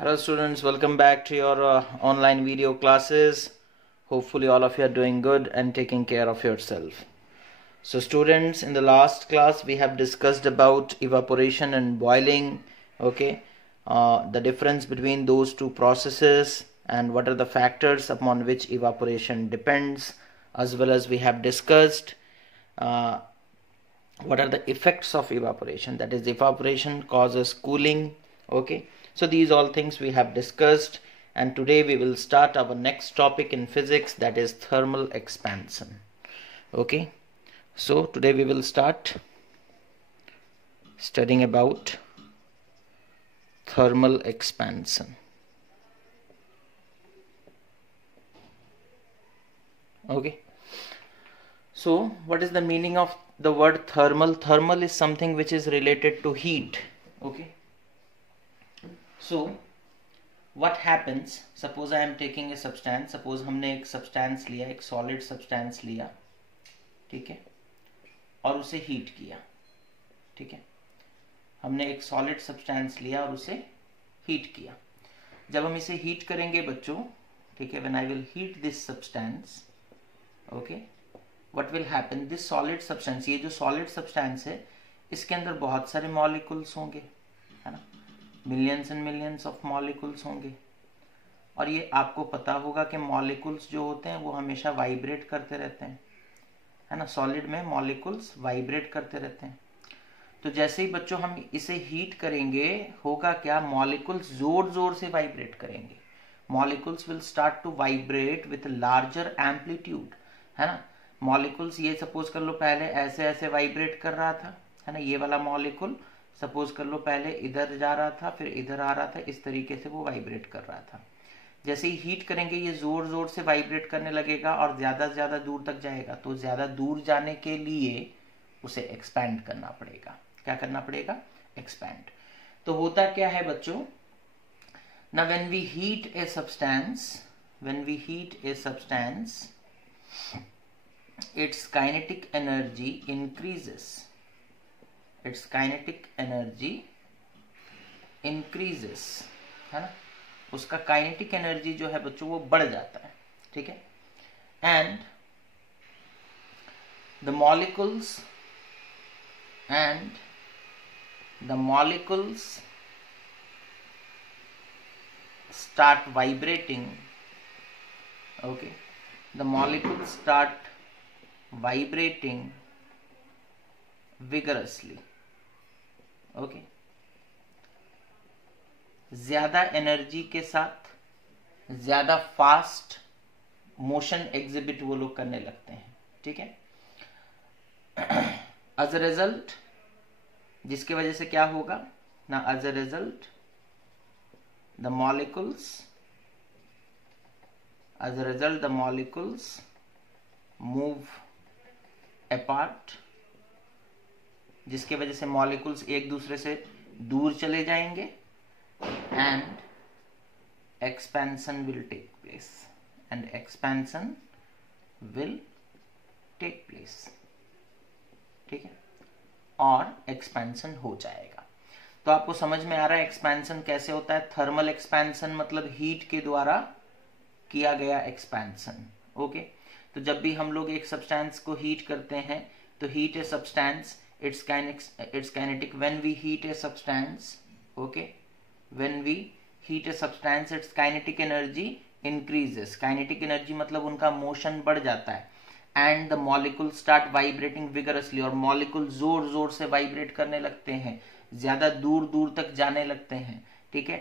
Hello students, welcome back to your online video classes. Hopefully all of you are doing good and taking care of yourself. So students, in the last class we have discussed about evaporation and boiling, okay, the difference between those two processes and what are the factors upon which evaporation depends, as well as we have discussed what are the effects of evaporation. That is, evaporation causes cooling, okay. So these all things we have discussed, and today we will start our next topic in physics, that is thermal expansion. Okay, so today we will start studying about thermal expansion. Okay, so what is the meaning of the word thermal? Thermal is something which is related to heat. Okay, so what happens, suppose I am taking a substance, suppose हमने एक substance लिया, एक solid substance लिया, ठीक है, और उसे heat किया, ठीक है, हमने एक solid substance लिया और उसे हीट किया. जब हम इसे हीट करेंगे बच्चों, ठीक है, when I will heat this substance, okay, what will happen, this solid substance, ये जो solid substance है, इसके अंदर बहुत सारे molecules होंगे, है ना, millions and millions of molecules होंगे. और ये आपको पता होगा कि मॉलिक्यूल्स जो होते हैं वो हमेशा वाइब्रेट करते रहते हैं, है ना, सॉलिड में मॉलिक्यूल्स वाइब्रेट करते रहते हैं. तो जैसे ही बच्चों हम इसे हीट करेंगे, होगा क्या, मॉलिक्यूल्स जोर जोर से वाइब्रेट करेंगे. Molecules will start to vibrate with larger amplitude, है ना. मॉलिक्यूल्स, ये सपोज कर लो पहले ऐसे ऐसे वाइब्रेट कर रहा था, है ना, ये वाला मॉलिक्यूल सपोज कर लो पहले इधर जा रहा था, फिर इधर आ रहा था, इस तरीके से वो वाइब्रेट कर रहा था. जैसे ही हीट करेंगे ये जोर जोर से वाइब्रेट करने लगेगा और ज्यादा से ज्यादा दूर तक जाएगा. तो ज्यादा दूर जाने के लिए उसे एक्सपैंड करना पड़ेगा. क्या करना पड़ेगा? एक्सपैंड. तो होता क्या है बच्चों, ना when we heat a substance, its kinetic energy increases. Its kinetic energy increases, है ना, उसका काइनेटिक एनर्जी जो है बच्चों वो बढ़ जाता है, ठीक है. And the molecules start vibrating. Okay, the molecules start vibrating vigorously. Okay, ज्यादा एनर्जी के साथ ज्यादा फास्ट मोशन एग्जिबिट वो लोग करने लगते हैं, ठीक है. एज अ रिजल्ट, जिसकी वजह से क्या होगा ना, as a result the molecules move apart, जिसके वजह से मॉलिक्यूल्स एक दूसरे से दूर चले जाएंगे. And expansion will take place, ठीक है, और एक्सपेंशन हो जाएगा. तो आपको समझ में आ रहा है एक्सपेंशन कैसे होता है. थर्मल एक्सपेंशन मतलब हीट के द्वारा किया गया एक्सपेंशन. ओके, तो जब भी हम लोग एक सब्सटेंस को हीट करते हैं, तो heat a substance, its kinetic, when we heat a substance, okay, when we heat a substance, its kinetic energy increases. kinetic energy मतलब उनका मोशन बढ़ जाता है. and the molecules start vibrating vigorously, और मॉलिक्यूल जोर जोर से वाइब्रेट करने लगते हैं, ज्यादा दूर दूर तक जाने लगते हैं, ठीक है.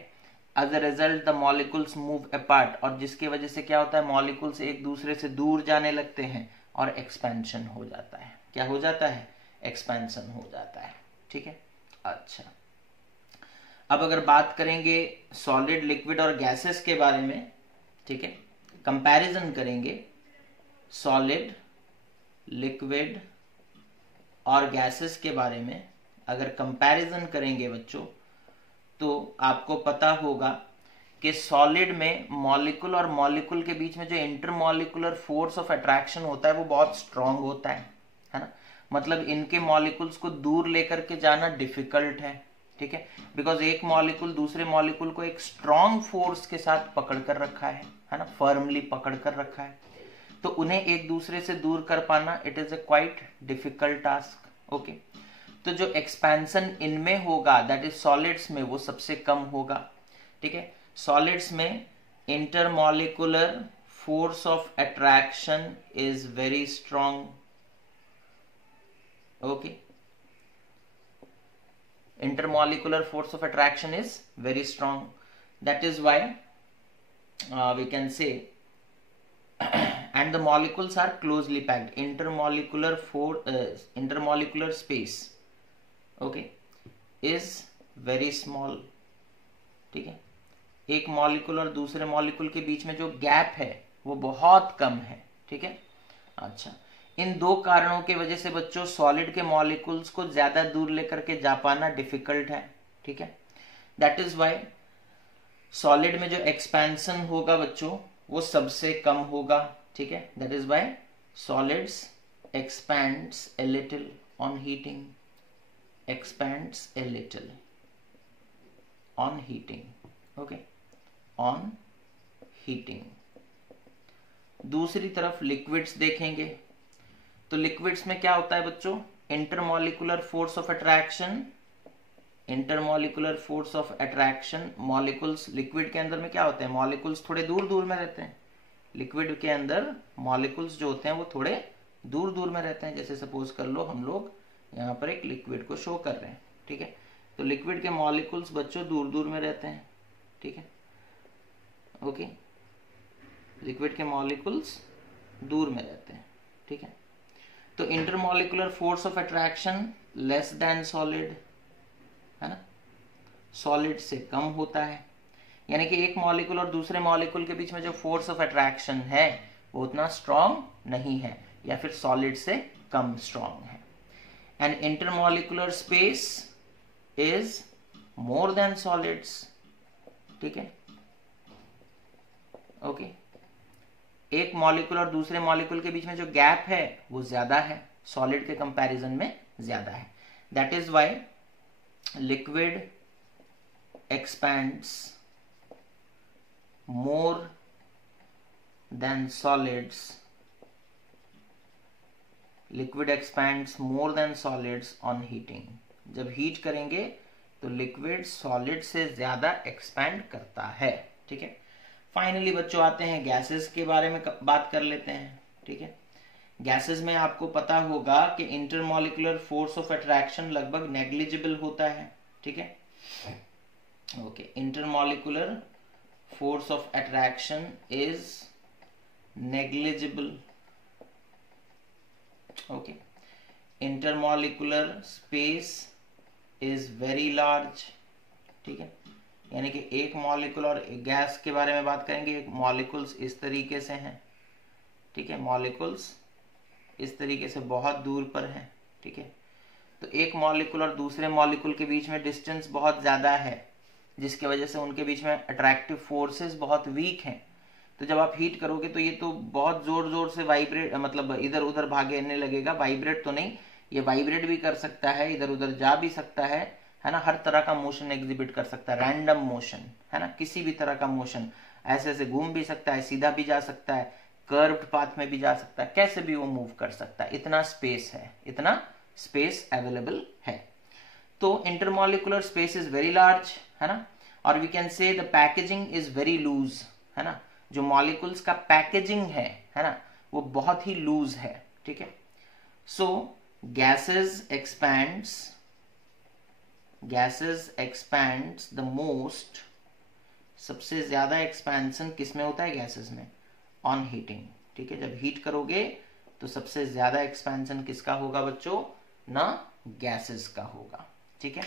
as a result the molecules move apart, और जिसके वजह से क्या होता है, मॉलिक्यूल्स एक दूसरे से दूर जाने लगते हैं और एक्सपेंशन हो जाता है. क्या हो जाता है? एक्सपेंशन हो जाता है, ठीक है. अच्छा, अब अगर बात करेंगे सॉलिड, लिक्विड और गैसेस के बारे में, ठीक है, कंपैरिजन करेंगे सॉलिड, लिक्विड और गैसेस के बारे में. अगर कंपैरिजन करेंगे बच्चों, तो आपको पता होगा कि सॉलिड में मॉलिक्यूल और मॉलिक्यूल के बीच में जो इंटरमॉलिक्यूलर फोर्स ऑफ अट्रैक्शन होता है वो बहुत स्ट्रांग होता है ना. मतलब इनके मॉलिक्यूल्स को दूर लेकर के जाना डिफिकल्ट है, ठीक है, बिकॉज एक मॉलिक्यूल दूसरे मॉलिक्यूल को एक स्ट्रॉन्ग फोर्स के साथ पकड़ कर रखा है ना, फर्मली पकड़ कर रखा है, तो उन्हें एक दूसरे से दूर कर पाना it is a quite difficult task. Okay, तो जो एक्सपेंशन इनमें होगा दैट इज सॉलिड्स में, वो सबसे कम होगा। ठीक है, सॉलिड्स में intermolecular force of attraction is very strong. Okay, intermolecular force of attraction is very strong. That is why we can say and the molecules are closely packed. Intermolecular space, okay, is very small. ठीक है, एक molecule और दूसरे molecule के बीच में जो gap है वो बहुत कम है। ठीक है, अच्छा, इन दो कारणों की वजह से बच्चों सॉलिड के मॉलिक्यूल्स को ज्यादा दूर लेकर के जा पाना डिफिकल्ट है। ठीक है, दैट इज व्हाई सॉलिड में जो एक्सपेंशन होगा बच्चों वो सबसे कम होगा। ठीक है, that is why solids expands a little on heating, expands a little on heating. Okay, on heating. दूसरी तरफ लिक्विड्स देखेंगे तो लिक्विड्स में क्या होता है बच्चों, intermolecular force of attraction, intermolecular force of attraction, molecules liquid के अंदर में क्या होते हैं, मॉलिक्यूल्स थोड़े दूर दूर में रहते हैं। लिक्विड के अंदर मॉलिक्यूल्स जो होते हैं वो थोड़े दूर दूर में रहते हैं। जैसे सपोज कर लो हम लोग यहाँ पर एक लिक्विड को शो कर रहे हैं। ठीक है, तो लिक्विड के मॉलिक्यूल्स बच्चों दूर दूर में रहते हैं। ठीक है, ओके, लिक्विड के मॉलिक्यूल्स दूर में रहते हैं। ठीक है, तो intermolecular force of attraction less than solid, है ना, सॉलिड से कम होता है। यानी कि एक मॉलिक्यूल और दूसरे मॉलिक्यूल के बीच में जो फोर्स ऑफ अट्रैक्शन है वो उतना स्ट्रॉन्ग नहीं है या फिर सॉलिड से कम स्ट्रॉन्ग है। And intermolecular space is more than solids. ठीक है, ओके, एक मॉलिक्यूल और दूसरे मॉलिक्यूल के बीच में जो गैप है वो ज्यादा है, सॉलिड के कंपैरिजन में ज्यादा है। That is why liquid expands more than solids, liquid expands more than solids on heating. जब हीट करेंगे तो लिक्विड सॉलिड से ज्यादा एक्सपैंड करता है। ठीक है, फाइनली बच्चों आते हैं गैसेस के बारे में बात कर लेते हैं। ठीक है, गैसेस में आपको पता होगा कि इंटरमॉलिकुलर फोर्स ऑफ अट्रैक्शन लगभग नेग्लिजिबल होता है। ठीक है, okay, intermolecular force of attraction is negligible. Okay, intermolecular space is very large. ठीक है, यानी कि एक मॉलिक्यूल और गैस के बारे में बात करेंगे, एक मॉलिक्यूल्स इस तरीके से हैं। ठीक है, मॉलिक्यूल्स इस तरीके से बहुत दूर पर हैं। ठीक है, तो एक मॉलिक्यूल और दूसरे मॉलिक्यूल के बीच में डिस्टेंस बहुत ज्यादा है जिसकी वजह से उनके बीच में अट्रैक्टिव फोर्सेस बहुत वीक हैं। तो जब आप हीट करोगे तो ये तो बहुत जोर जोर से वाइब्रेट, मतलब इधर उधर भागने लगेगा। वाइब्रेट तो नहीं, ये वाइब्रेट भी कर सकता है, इधर उधर जा भी सकता है ना, हर तरह का मोशन एग्जिबिट कर सकता है, रैंडम मोशन, है ना, किसी भी तरह का मोशन, ऐसे ऐसे घूम भी सकता है, सीधा भी जा सकता है, कर्व्ड पाथ में भी जा सकता है, कैसे भी वो मूव कर सकता है। इतना स्पेस है, इतना स्पेस अवेलेबल है। तो intermolecular space is very large, है ना, और we can say the packaging is very loose, है ना, जो मॉलिक्यूल्स का पैकेजिंग है ना, वो बहुत ही लूज है। ठीक है, सो गैसेस एक्सपैंड्स द मोस्ट, सबसे ज्यादा एक्सपेंशन किसमें होता है, गैसेस में, ऑन हीटिंग। ठीक है, जब हीट करोगे तो सबसे ज्यादा एक्सपेंशन किसका होगा बच्चों, ना गैसेस का होगा। ठीक है,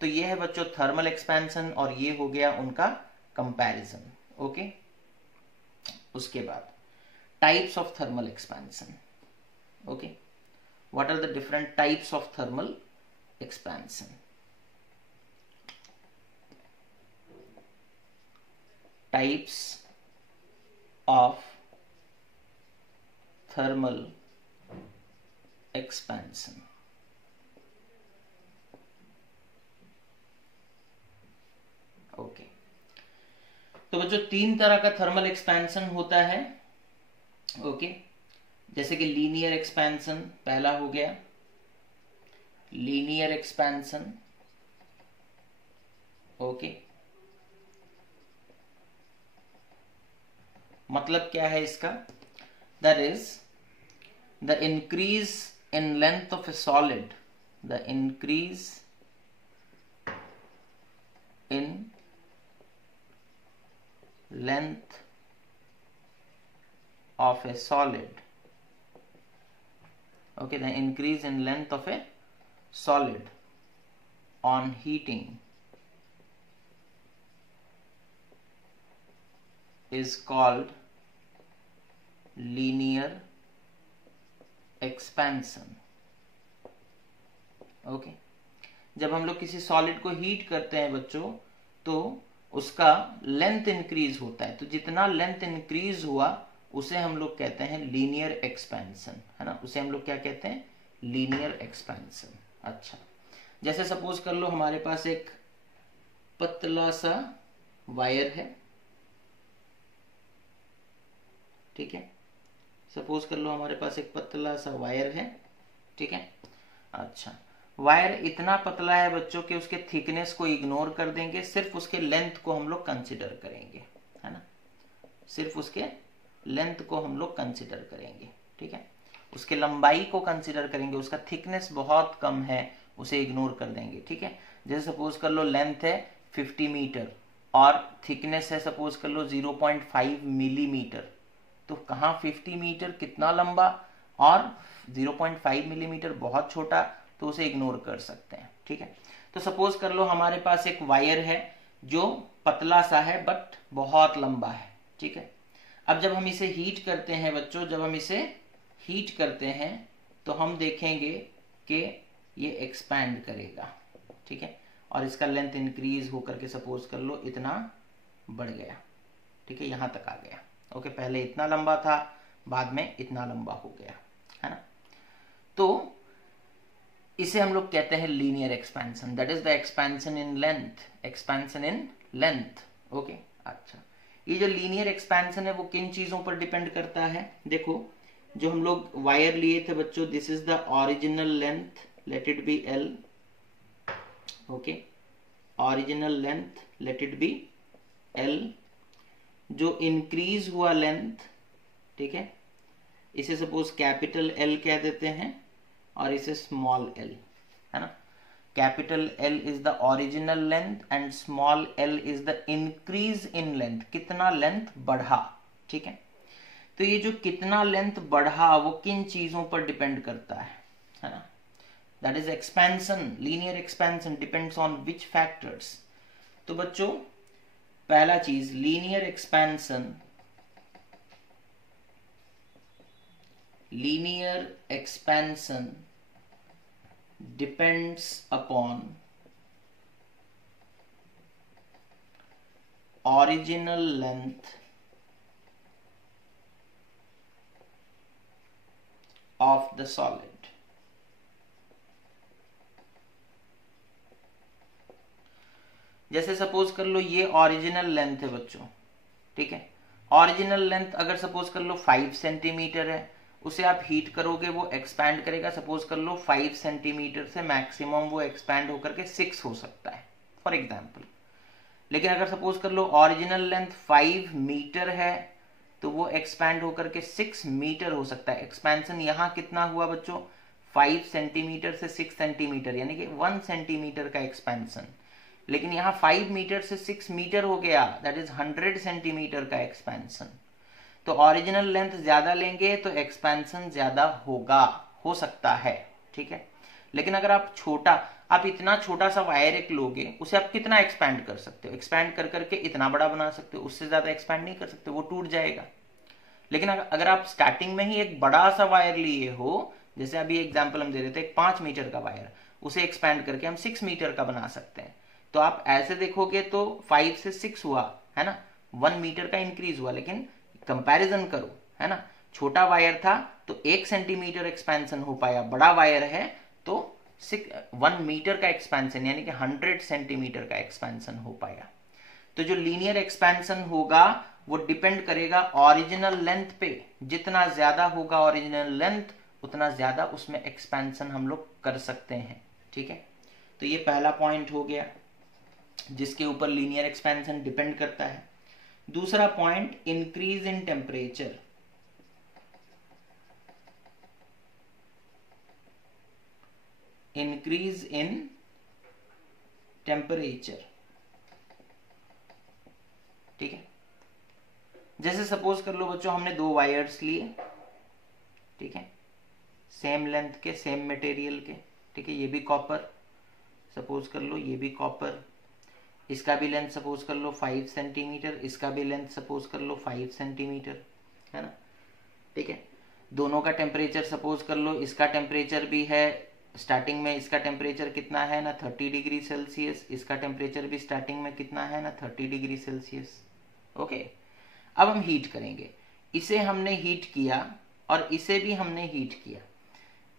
तो ये है बच्चों थर्मल एक्सपेंशन और ये हो गया उनका कंपैरिजन। ओके, उसके बाद types of thermal expansion. Okay, what are the different types of thermal expansion. Types of thermal expansion. तो बच्चों तीन तरह का थर्मल एक्सपेंशन होता है। ओके, जैसे कि लीनियर एक्सपेंशन पहला हो गया, लीनियर एक्सपेंशन। ओके, मतलब क्या है इसका, that is the increase in length of A solid, the increase in length of a solid. Okay, the increase in length of a solid on heating is called linear expansion. Okay, जब हम लोग किसी solid को heat करते हैं बच्चों, तो उसका लेंथ इंक्रीज होता है, तो जितना लेंथ इंक्रीज हुआ उसे हम लोग कहते हैं लीनियर एक्सपेंशन, है ना, उसे हम लोग क्या कहते हैं, लीनियर एक्सपेंशन। अच्छा, जैसे सपोज कर लो हमारे पास एक पतला सा वायर है, ठीक है, सपोज कर लो हमारे पास एक पतला सा वायर है, ठीक है। अच्छा, वायर इतना पतला है बच्चों कि उसके थिकनेस को इग्नोर कर देंगे, सिर्फ उसके लेंथ को हम लोग कंसिडर करेंगे, है ना, सिर्फ उसके लेंथ को हम लोग कंसिडर करेंगे, ठीक है, उसके लंबाई को कंसिडर करेंगे, उसका थिकनेस बहुत कम है उसे इग्नोर कर देंगे, ठीक है। जैसे सपोज कर लो लेंथ है 50 मीटर और थिकनेस है सपोज कर लो 0.5 मिलीमीटर, तो कहाँ 50 मीटर कितना लंबा और 0.5 मिलीमीटर बहुत छोटा, तो उसे इग्नोर कर सकते हैं, ठीक है। तो सपोज कर लो हमारे पास एक वायर है जो पतला सा है बट बहुत लंबा है, ठीक है। अब जब हम इसे हीट करते हैं बच्चों, जब हम इसे हीट करते हैं तो हम देखेंगे कि ये एक्सपैंड करेगा, ठीक है, और इसका लेंथ इंक्रीज होकर के सपोज कर लो इतना बढ़ गया, ठीक है, यहां तक आ गया। ओके, पहले इतना लंबा था, बाद में इतना लंबा हो गया, है ना। तो इसे हम लोग कहते हैं linear expansion, that is the expansion in length, expansion in length. Okay, अच्छा, ये जो लीनियर एक्सपेंशन है वो किन चीजों पर डिपेंड करता है, देखो जो हम लोग वायर लिए थे बच्चों, this is the original length, let it be L, okay, original length let it be L, जो इंक्रीज हुआ लेंथ, ठीक है, इसे सपोज कैपिटल एल कह देते हैं और इसे स्मॉल एल, है ना। Capital L is the original length and small L is the increase in length, कितना लेंथ बढ़ा, ठीक है। तो ये जो कितना लेंथ बढ़ा वो किन चीजों पर डिपेंड करता है ना, that is expansion, linear expansion depends on which factors. तो बच्चों पहला चीज, linear expansion, linear expansion depends upon original length of the solid। जैसे सपोज कर लो ये ओरिजिनल लेंथ है बच्चों, ठीक है, ओरिजिनल लेंथ अगर सपोज कर लो 5 सेंटीमीटर है, उसे आप हीट करोगे वो एक्सपैंड करेगा, सपोज कर लो 5 सेंटीमीटर से मैक्सिमम वो एक्सपैंड होकर के 6 हो सकता है फॉर एग्जांपल। लेकिन अगर सपोज कर लो ओरिजिनल लेंथ 5 मीटर है तो वो एक्सपैंड होकर के 6 मीटर हो सकता है। एक्सपेंशन यहाँ कितना हुआ बच्चों, 5 सेंटीमीटर से 6 सेंटीमीटर, यानी कि 1 सेंटीमीटर का एक्सपेंशन। लेकिन यहाँ 5 मीटर से 6 मीटर हो गया, दैट इज 100 सेंटीमीटर का एक्सपेंशन। तो ओरिजिनल लेंथ ज्यादा लेंगे तो एक्सपेंशन ज्यादा होगा, हो सकता है, ठीक है। लेकिन अगर आप छोटा, आप इतना छोटा सा वायर एक लोगे, उसे आप कितना एक्सपैंड कर सकते हो, एक्सपैंड कर करके इतना बड़ा बना सकते हो, उससे ज्यादा एक्सपैंड नहीं कर सकते, वो टूट जाएगा। लेकिन अगर आप स्टार्टिंग में ही एक बड़ा सा वायर लिए हो, जैसे अभी एग्जाम्पल हम दे रहे थे, एक 5 मीटर का वायर, उसे एक्सपैंड करके हम 6 मीटर का बना सकते हैं। तो आप ऐसे देखोगे तो 5 से 6 हुआ, है ना, 1 मीटर का इंक्रीज हुआ। लेकिन कंपैरिजन करो, है ना, छोटा वायर था तो 1 सेंटीमीटर एक्सपेंशन हो पाया, बड़ा वायर है तो 1 मीटर का एक्सपेंशन यानी कि 100 सेंटीमीटर का एक्सपेंशन हो पाया। तो जो लीनियर एक्सपेंशन होगा वो डिपेंड करेगा ओरिजिनल लेंथ पे। जितना ज्यादा होगा ओरिजिनल लेंथ उतना ज्यादा उसमें एक्सपेंशन हम लोग कर सकते हैं। ठीक है, तो ये पहला पॉइंट हो गया जिसके ऊपर लीनियर एक्सपेंशन डिपेंड करता है। दूसरा point, increase in temperature. Increase in temperature. ठीक है, जैसे सपोज कर लो बच्चों हमने दो वायर्स लिए, ठीक है, सेम लेंथ के, सेम मटेरियल के। ठीक है, ये भी कॉपर सपोज कर लो, ये भी कॉपर, इसका भी लेंथ सपोज कर लो 5 सेंटीमीटर, इसका भी लेंथ सपोज कर लो 5 सेंटीमीटर, है ना। ठीक है, दोनों का टेम्परेचर सपोज कर लो, इसका टेम्परेचर भी है स्टार्टिंग में, इसका टेम्परेचर कितना है ना 30 डिग्री सेल्सियस, इसका टेम्परेचर भी स्टार्टिंग में कितना है ना 30 डिग्री सेल्सियस। ओके, अब हम हीट करेंगे। इसे हमने हीट किया और इसे भी हमने हीट किया।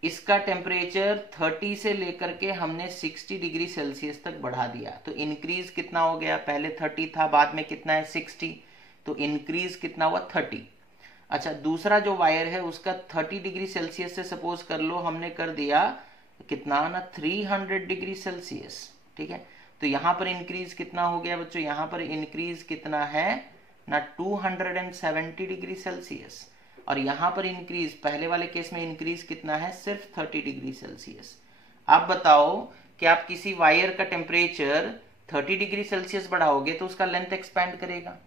इसका टेम्परेचर 30 से लेकर के हमने 60 डिग्री सेल्सियस तक बढ़ा दिया। तो इंक्रीज कितना हो गया, पहले 30 था, बाद में कितना है 60, तो इंक्रीज कितना हुआ 30। अच्छा, दूसरा जो वायर है उसका 30 डिग्री सेल्सियस से सपोज कर लो हमने कर दिया कितना ना 300 डिग्री सेल्सियस। ठीक है, तो यहां पर इंक्रीज कितना हो गया बच्चों, यहां पर इंक्रीज कितना है ना 270 डिग्री सेल्सियस, और यहां पर इंक्रीज पहले वाले केस में इंक्रीज कितना है सिर्फ 30 डिग्री सेल्सियस। आप बताओ कि आप किसी वायर का टेम्परेचर 30 डिग्री सेल्सियस बढ़ाओगे तो उसका लेंथ एक्सपैंड करेगा।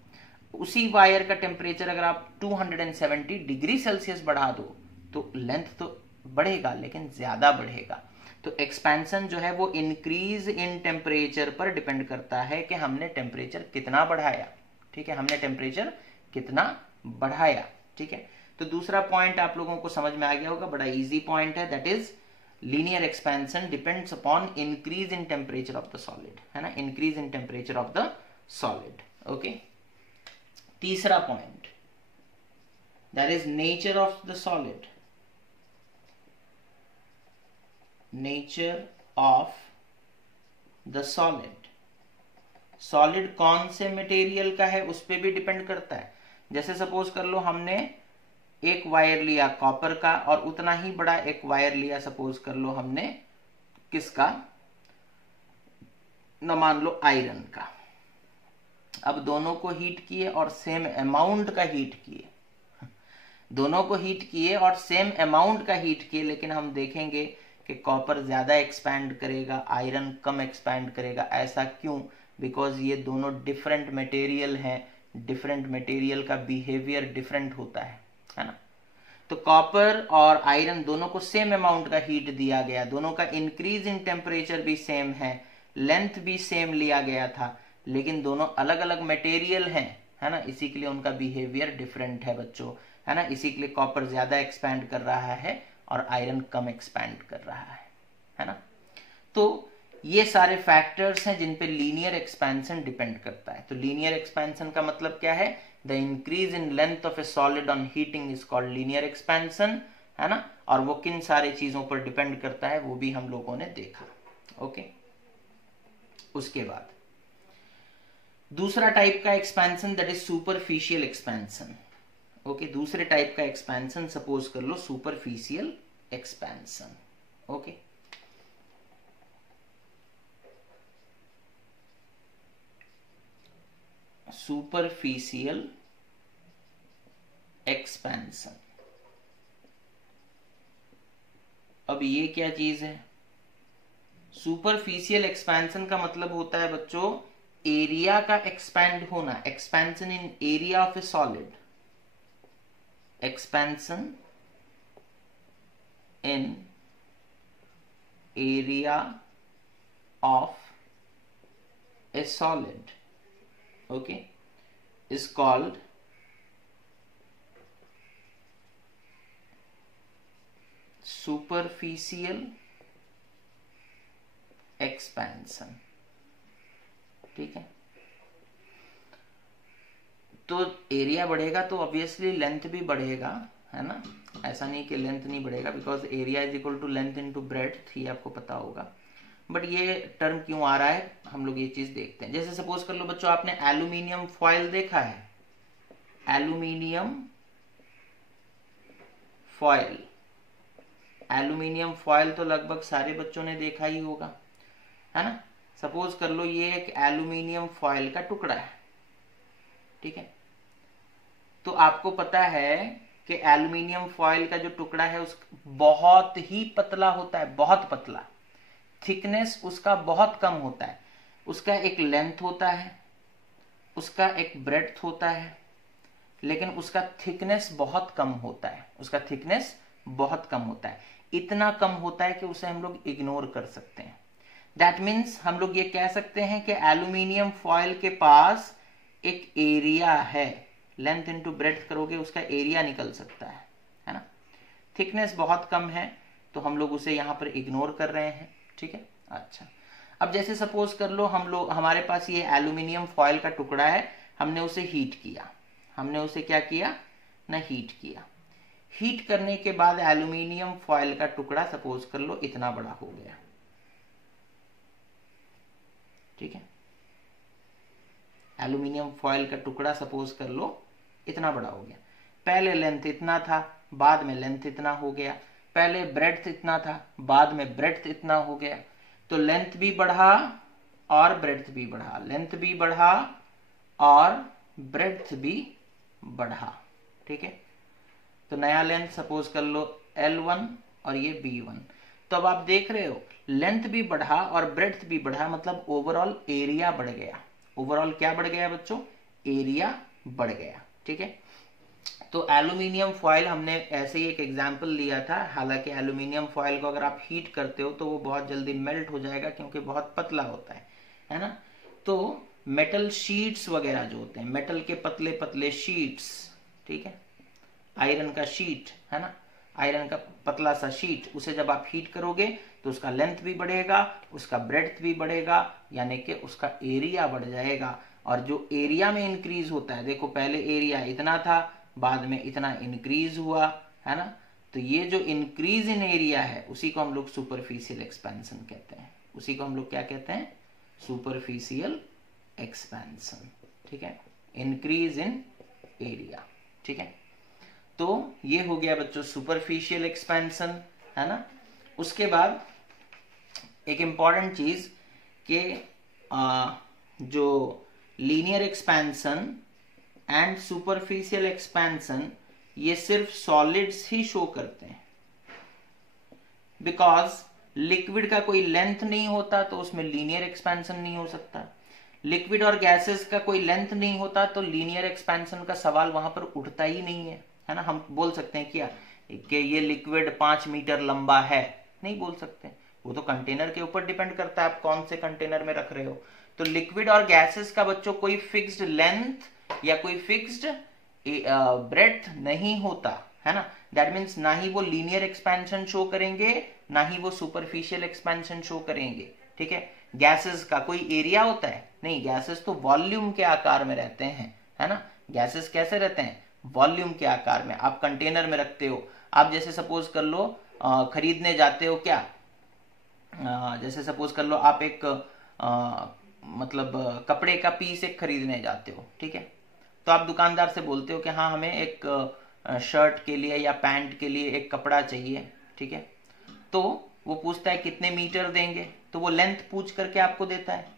उसी वायर का टेम्परेचर अगर आप 270 डिग्री सेल्सियस बढ़ा दो तो लेंथ तो बढ़ेगा लेकिन ज्यादा बढ़ेगा। तो एक्सपेंशन जो है वो इंक्रीज इन टेम्परेचर पर डिपेंड करता है कि हमने टेम्परेचर कितना बढ़ाया। ठीक है, हमने टेम्परेचर कितना बढ़ाया। ठीक है, तो दूसरा पॉइंट आप लोगों को समझ में आ गया होगा, बड़ा इजी पॉइंट है, that is linear expansion depends upon increase in temperature of the solid, है ना, increase in temperature of the solid. Okay, तीसरा point, that is nature of the solid. Nature of the solid, solid कौन से material का है उस पर भी डिपेंड करता है। जैसे सपोज कर लो हमने एक वायर लिया कॉपर का और उतना ही बड़ा एक वायर लिया सपोज कर लो हमने किसका न मान लो आयरन का। अब दोनों को हीट किए और सेम अमाउंट का हीट किए, दोनों को हीट किए और सेम अमाउंट का हीट किए, लेकिन हम देखेंगे कि कॉपर ज्यादा एक्सपैंड करेगा, आयरन कम एक्सपैंड करेगा। ऐसा क्यों? बिकॉज ये दोनों डिफरेंट मटेरियल हैं, डिफरेंट मटेरियल का बिहेवियर डिफरेंट होता है ना। तो कॉपर और आयरन दोनों को सेम अमाउंट का हीट दिया गया, दोनों का इंक्रीज इन टेम्परेचर भी सेम है, लेंथ भी सेम लिया गया था, लेकिन दोनों अलग अलग मटेरियल हैं, है ना, इसी के लिए उनका बिहेवियर डिफरेंट है बच्चों, है ना। इसी के लिए कॉपर ज्यादा एक्सपैंड कर रहा है और आयरन कम एक्सपैंड कर रहा है ना। तो ये सारे फैक्टर्स हैं जिन पे लीनियर एक्सपेंशन डिपेंड करता है। तो लीनियर एक्सपेंशन का मतलब क्या है, the increase in length of A solid on heating is called linear expansion, है ना। और वो किन सारे चीजों पर डिपेंड करता है वो भी हम लोगों ने देखा। ओके, उसके बाद दूसरा टाइप का expansion that is superficial expansion. Okay, दूसरे टाइप का एक्सपेंशन सपोज कर लो superficial expansion. Okay, superficial expansion. अब ये क्या चीज है? सुपरफिशियल एक्सपेंशन का मतलब होता है बच्चों एरिया का एक्सपैंड होना, expansion in area of A solid, expansion in area of A solid, okay, is called superficial expansion। ठीक है, तो एरिया बढ़ेगा तो ऑब्वियसली लेंथ भी बढ़ेगा, है ना। ऐसा नहीं कि लेंथ नहीं बढ़ेगा, because area is equal to length into breadth, ये आपको पता होगा। बट ये टर्म क्यों आ रहा है हम लोग ये चीज देखते हैं। जैसे सपोज कर लो बच्चों, आपने एल्यूमिनियम फॉयल देखा है, एल्यूमिनियम फॉयल, एल्यूमिनियम फॉयल तो लगभग सारे बच्चों ने देखा ही होगा, है ना। सपोज कर लो ये एक एल्यूमिनियम फॉयल का टुकड़ा है, ठीक है। तो आपको पता है कि एल्यूमिनियम फॉयल का जो टुकड़ा है उस बहुत ही पतला होता है, बहुत पतला, थिकनेस उसका बहुत कम होता है। उसका एक लेंथ होता है, उसका एक ब्रेड्थ होता है, लेकिन उसका थिकनेस बहुत कम होता है, उसका थिकनेस बहुत कम होता है। इतना कम होता है कि उसे हम लोग इग्नोर कर सकते हैं। दैट मीन्स हम लोग ये कह सकते हैं कि एल्यूमिनियम फॉयल के पास एक एरिया है, लेंथ इंटू ब्रेड्थ करोगे उसका एरिया निकल सकता है ना। थिकनेस बहुत कम है तो हम लोग उसे यहां पर इग्नोर कर रहे हैं, ठीक है। अच्छा, अब जैसे सपोज कर लो हमारे पास ये एल्यूमिनियम फॉयल का टुकड़ा है, हमने उसे हीट किया, हमने उसे क्या किया ना, हीट किया। हीट करने के बाद एल्यूमिनियम फॉयल का टुकड़ा सपोज कर लो इतना बड़ा हो गया, ठीक है। एल्यूमिनियम फॉयल का टुकड़ा सपोज कर लो इतना बड़ा हो गया। पहले लेंथ इतना था, बाद में लेंथ इतना हो गया। पहले ब्रेड्थ इतना था, बाद में ब्रेड्थ इतना हो गया। तो लेंथ भी बढ़ा और ब्रेड्थ भी बढ़ा, लेंथ भी बढ़ा और ब्रेड्थ भी बढ़ा, ठीक है। तो नया लेंथ सपोज कर लो L1 और ये B1। तो अब आप देख रहे हो लेंथ भी बढ़ा और ब्रेड्थ भी बढ़ा, मतलब ओवरऑल एरिया बढ़ गया। ओवरऑल क्या बढ़ गया बच्चों, एरिया बढ़ गया, ठीक है। तो एल्यूमिनियम फॉयल हमने ऐसे ही एक एग्जांपल लिया था। हालांकि एल्यूमिनियम फॉयल को अगर आप हीट करते हो तो वो बहुत जल्दी मेल्ट हो जाएगा क्योंकि बहुत पतला होता है ना। तो मेटल शीट्स वगैरह जो होते हैं, मेटल के पतले पतले शीट्स, ठीक है, आयरन का शीट है ना, आयरन का पतला सा शीट, उसे जब आप हीट करोगे तो उसका लेंथ भी बढ़ेगा, उसका ब्रेड्थ भी बढ़ेगा, यानी कि उसका एरिया बढ़ जाएगा। और जो एरिया में इंक्रीज होता है, देखो पहले एरिया इतना था, बाद में इतना इंक्रीज हुआ, है ना। तो ये जो इंक्रीज इन एरिया है उसी को हम लोग सुपरफिशियल एक्सपेंशन कहते हैं, उसी को हम लोग क्या कहते हैं, सुपरफिशियल एक्सपेंशन, ठीक है, इंक्रीज इन एरिया, ठीक है। तो ये हो गया बच्चों सुपरफिशियल एक्सपेंशन, है ना। उसके बाद एक इंपॉर्टेंट चीज कि जो linear expansion and superficial expansion ये सिर्फ सॉलिड्स ही शो करते हैं, बिकॉज लिक्विड का कोई लेंथ नहीं होता तो उसमें लीनियर एक्सपेंशन नहीं हो सकता। लिक्विड और गैसेस का कोई लेंथ नहीं होता तो लीनियर एक्सपेंशन का सवाल वहां पर उठता ही नहीं है ना। हम बोल सकते हैं क्या कि ये लिक्विड 5 मीटर लंबा है, नहीं बोल सकते, वो तो कंटेनर के ऊपर डिपेंड करता है आप कौन से कंटेनर में रख रहे हो। तो लिक्विड और गैसेस का बच्चों कोई फिक्स्ड लेंथ या कोई फिक्स्ड ब्रेड्थ नहीं होता, है ना। दैट मीन्स ना ही वो लीनियर एक्सपेंशन शो करेंगे ना ही वो सुपरफिशियल एक्सपेंशन शो करेंगे, ठीक है। गैसेस का कोई एरिया होता है नहीं, गैसेस तो वॉल्यूम के आकार में रहते हैं, है ना। गैसेस कैसे रहते हैं, वॉल्यूम के आकार में। आप कंटेनर में रखते हो, आप जैसे सपोज कर लो खरीदने जाते हो क्या, जैसे सपोज कर लो आप एक मतलब कपड़े का पीस एक खरीदने जाते हो, ठीक है। तो आप दुकानदार से बोलते हो कि हाँ हमें एक शर्ट के लिए या पैंट के लिए एक कपड़ा चाहिए, ठीक है। तो वो पूछता है कितने मीटर देंगे, तो वो लेंथ पूछ करके आपको देता है।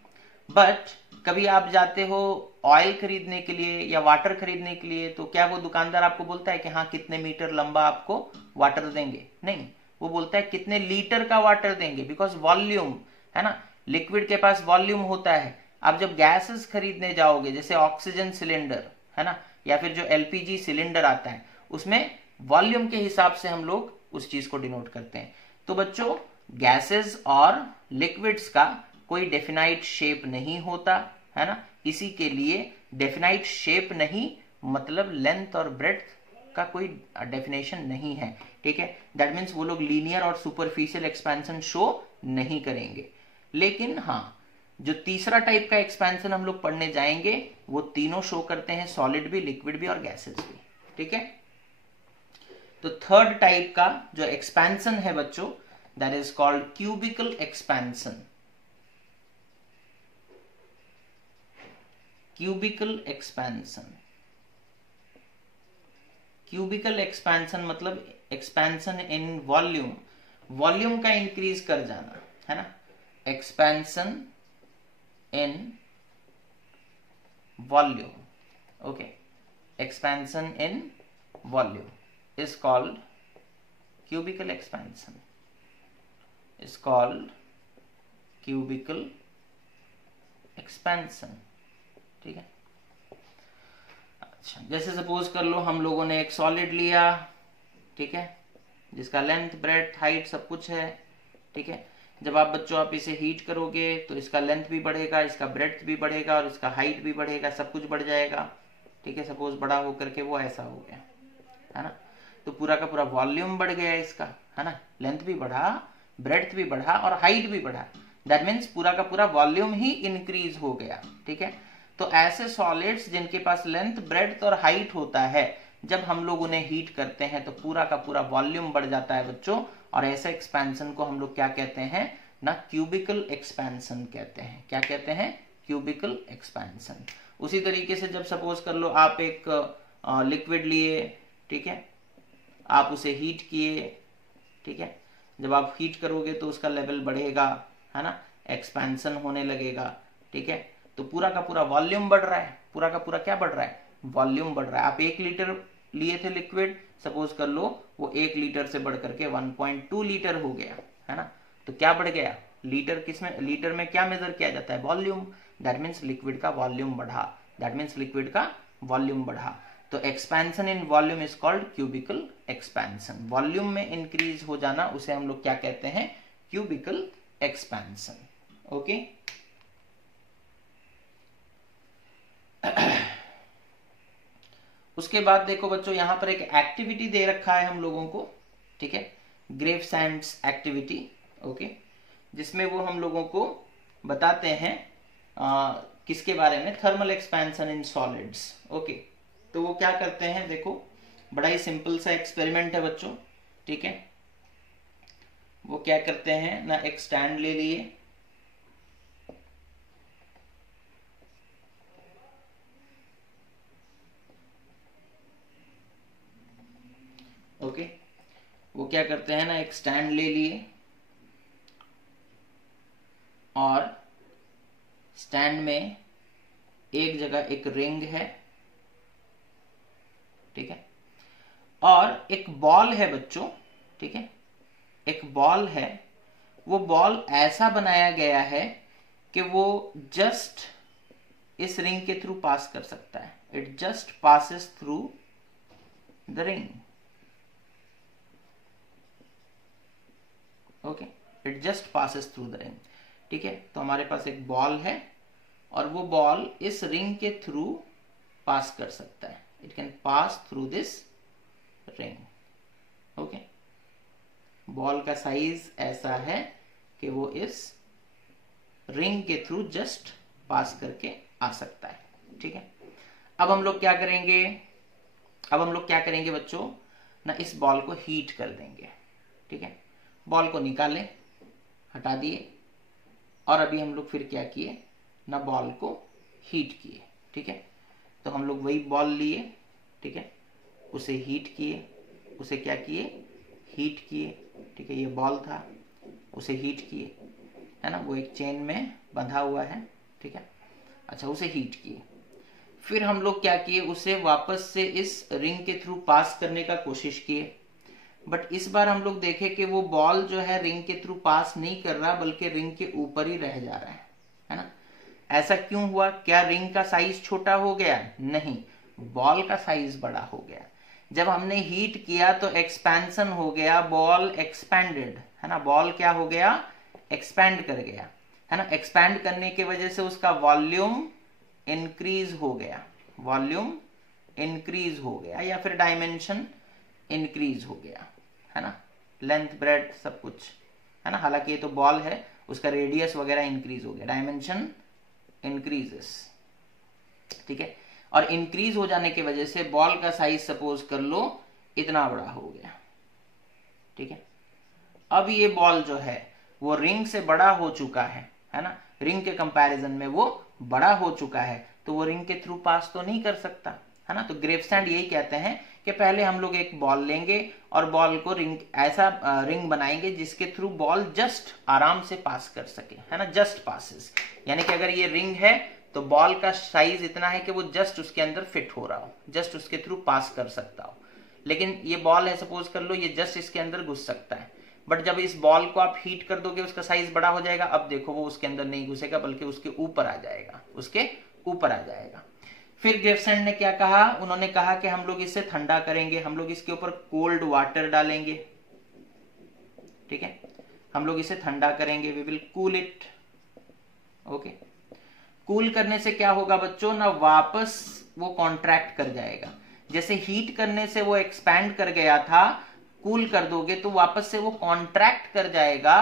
बट कभी आप जाते हो ऑयल खरीदने के लिए या वाटर खरीदने के लिए, तो क्या वो दुकानदार आपको बोलता है कि हाँ कितने मीटर लंबा आपको वाटर देंगे, नहीं, वो बोलता है कितने लीटर का वाटर देंगे, बिकॉज वॉल्यूम, है ना, लिक्विड के पास वॉल्यूम होता है। आप जब गैसेस खरीदने जाओगे जैसे ऑक्सीजन सिलेंडर, है ना, या फिर जो एलपीजी सिलेंडर आता है, उसमें वॉल्यूम के हिसाब से हम लोग उस चीज को डिनोट करते हैं। तो बच्चों गैसेस और लिक्विड्स का कोई डेफिनाइट शेप नहीं होता, है ना। इसी के लिए डेफिनाइट शेप नहीं मतलब लेंथ और ब्रेड्थ का कोई डेफिनेशन नहीं है, ठीक है। दैट मीन्स वो लोग लीनियर और सुपरफिशियल एक्सपेंशन शो नहीं करेंगे। लेकिन हाँ, जो तीसरा टाइप का एक्सपेंशन हम लोग पढ़ने जाएंगे वो तीनों शो करते हैं, सॉलिड भी, लिक्विड भी और गैसेस भी, ठीक है। तो थर्ड टाइप का जो एक्सपेंशन है बच्चों, that is called cubical expansion, cubical expansion. Cubical expansion मतलब एक्सपेंशन इन वॉल्यूम, वॉल्यूम का इंक्रीज कर जाना, है ना। Expansion in volume, okay, expansion in volume is called cubical expansion, is called cubical expansion, ठीक है। अच्छा, जैसे सपोज कर लो हम लोगों ने एक सॉलिड लिया, ठीक है, जिसका लेंथ ब्रेड्थ हाइट सब कुछ है, ठीक है। जब आप बच्चों आप इसे हीट करोगे तो इसका लेंथ भी बढ़ेगा, इसका ब्रेड्थ भी बढ़ेगा और इसका हाइट भी बढ़ेगा, सब कुछ बढ़ जाएगा, ठीक है। सपोज बड़ा होकर के वो ऐसा हो गया, है ना। तो पूरा का पूरा वॉल्यूम बढ़ गया इसका, है ना। लेंथ भी बढ़ा, ब्रेड्थ भी बढ़ा और हाइट भी बढ़ा, दैट मीन्स पूरा का पूरा वॉल्यूम ही इंक्रीज हो गया, ठीक है। तो ऐसे सॉलिड्स जिनके पास लेंथ ब्रेड्थ और हाइट होता है, जब हम लोग उन्हें हीट करते हैं तो पूरा का पूरा वॉल्यूम बढ़ जाता है बच्चों, और ऐसे एक्सपेंशन को हम लोग क्या कहते हैं ना, क्यूबिकल एक्सपेंशन कहते हैं। क्या कहते हैं? Cubical expansion. उसी तरीके से जब सपोज कर लो आप एक लिक्विड लिए, ठीक है, आप उसे हीट किए, ठीक है। जब आप हीट करोगे तो उसका लेवल बढ़ेगा, है ना, एक्सपेंशन होने लगेगा, ठीक है। तो पूरा का पूरा वॉल्यूम बढ़ रहा है, पूरा का पूरा क्या बढ़ रहा है? वॉल्यूम बढ़ रहा है। आप 1 लीटर लिए थे लिक्विड, सपोज कर लो वो 1 लीटर से बढ़ करके 1.2 लीटर हो गया, है ना। तो क्या बढ़ गया? लीटर किसमें, लीटर में क्या मेजर किया जाता है? वॉल्यूम। दैट मीन्स लिक्विड का वॉल्यूम बढ़ा, दैट मीन्स लिक्विड का वॉल्यूम बढ़ा। तो expansion in volume is called cubical expansion. Volume में इंक्रीज हो जाना उसे हम लोग क्या कहते हैं? Cubical expansion, okay. उसके बाद देखो बच्चों यहां पर एक एक्टिविटी दे रखा है हम लोगों को, ठीक है, ग्रेवसैंड्स एक्टिविटी, ओके, जिसमें वो हम लोगों को बताते हैं किसके बारे में? Thermal expansion in solids, okay. तो वो क्या करते हैं, देखो बड़ा ही सिंपल सा एक्सपेरिमेंट है बच्चों, ठीक है। वो क्या करते हैं ना, एक स्टैंड ले लिए, ओके, वो क्या करते हैं ना, एक स्टैंड ले लिए और स्टैंड में एक जगह एक रिंग है, ठीक है, और एक बॉल है बच्चों, ठीक है, एक बॉल है। वो बॉल ऐसा बनाया गया है कि वो जस्ट इस रिंग के थ्रू पास कर सकता है। It just passes through the ring, okay, it just passes through the ring, ठीक है। तो हमारे पास एक बॉल है और वो बॉल इस रिंग के थ्रू पास कर सकता है। It can pass through this ring, okay. Ball का साइज ऐसा है कि वो इस रिंग के थ्रू जस्ट पास करके आ सकता है, ठीक है। अब हम लोग क्या करेंगे? अब हम लोग क्या करेंगे बच्चों ना, इस बॉल को हीट कर देंगे, ठीक है। बॉल को निकाले, हटा दिए, और अभी हम लोग फिर क्या किए ना, बॉल को हीट किए, ठीक है। तो हम लोग वही बॉल लिए, ठीक है, उसे हीट किए, उसे क्या किए? हीट किए, ठीक है। ये बॉल था, उसे हीट किए, है ना, वो एक चेन में बंधा हुआ है, ठीक है। अच्छा, उसे हीट किए, फिर हम लोग क्या किए? उसे वापस से इस रिंग के थ्रू पास करने का कोशिश किए, बट इस बार हम लोग देखे कि वो बॉल जो है रिंग के थ्रू पास नहीं कर रहा, बल्कि रिंग के ऊपर ही रह जा रहा है ना। ऐसा क्यों हुआ? क्या रिंग का साइज छोटा हो गया? नहीं, बॉल का साइज बड़ा हो गया। जब हमने हीट किया तो एक्सपेंशन हो गया, बॉल एक्सपेंडेड, है ना। बॉल क्या हो गया? एक्सपेंड कर गया, है ना। एक्सपेंड करने की वजह से उसका वॉल्यूम इंक्रीज हो गया, वॉल्यूम इंक्रीज हो गया, या फिर डायमेंशन इंक्रीज हो गया, है ना। लेंथ ब्रेड्थ सब कुछ, है ना। हालांकि ये तो बॉल है, उसका रेडियस वगैरह इंक्रीज हो गया, डायमेंशन इंक्रीजेस, ठीक है। और इंक्रीज हो जाने की वजह से बॉल का साइज सपोज कर लो इतना बड़ा हो गया, ठीक है। अब ये बॉल जो है वो रिंग से बड़ा हो चुका है ना, रिंग के कंपैरिजन में वो बड़ा हो चुका है। तो वो रिंग के थ्रू पास तो नहीं कर सकता, है ना। तो ग्रेवसैंड यही कहते हैं कि पहले हम लोग एक बॉल लेंगे और बॉल को रिंग ऐसा रिंग बनाएंगे जिसके थ्रू बॉल जस्ट आराम से पास कर सके, है ना, जस्ट पासेस। यानी कि अगर ये रिंग है तो बॉल का साइज इतना है कि वो जस्ट उसके अंदर फिट हो रहा हो, जस्ट उसके थ्रू पास कर सकता हो। लेकिन ये बॉल है, सपोज कर लो ये जस्ट इसके अंदर घुस सकता है, बट जब इस बॉल को आप हीट कर दोगे उसका साइज बड़ा हो जाएगा। अब देखो वो उसके अंदर नहीं घुसेगा बल्कि उसके ऊपर आ जाएगा, उसके ऊपर आ जाएगा। फिर ग्रेवसैंड ने क्या कहा, उन्होंने कहा कि हम लोग इसे ठंडा करेंगे, हम लोग इसके ऊपर कोल्ड वाटर डालेंगे, ठीक है, हम लोग इसे ठंडा करेंगे, we will cool it. Okay, cool करने से क्या होगा बच्चों, ना वापस वो कॉन्ट्रैक्ट कर जाएगा। जैसे हीट करने से वो एक्सपैंड कर गया था, कूल कर दोगे तो वापस से वो कॉन्ट्रैक्ट कर जाएगा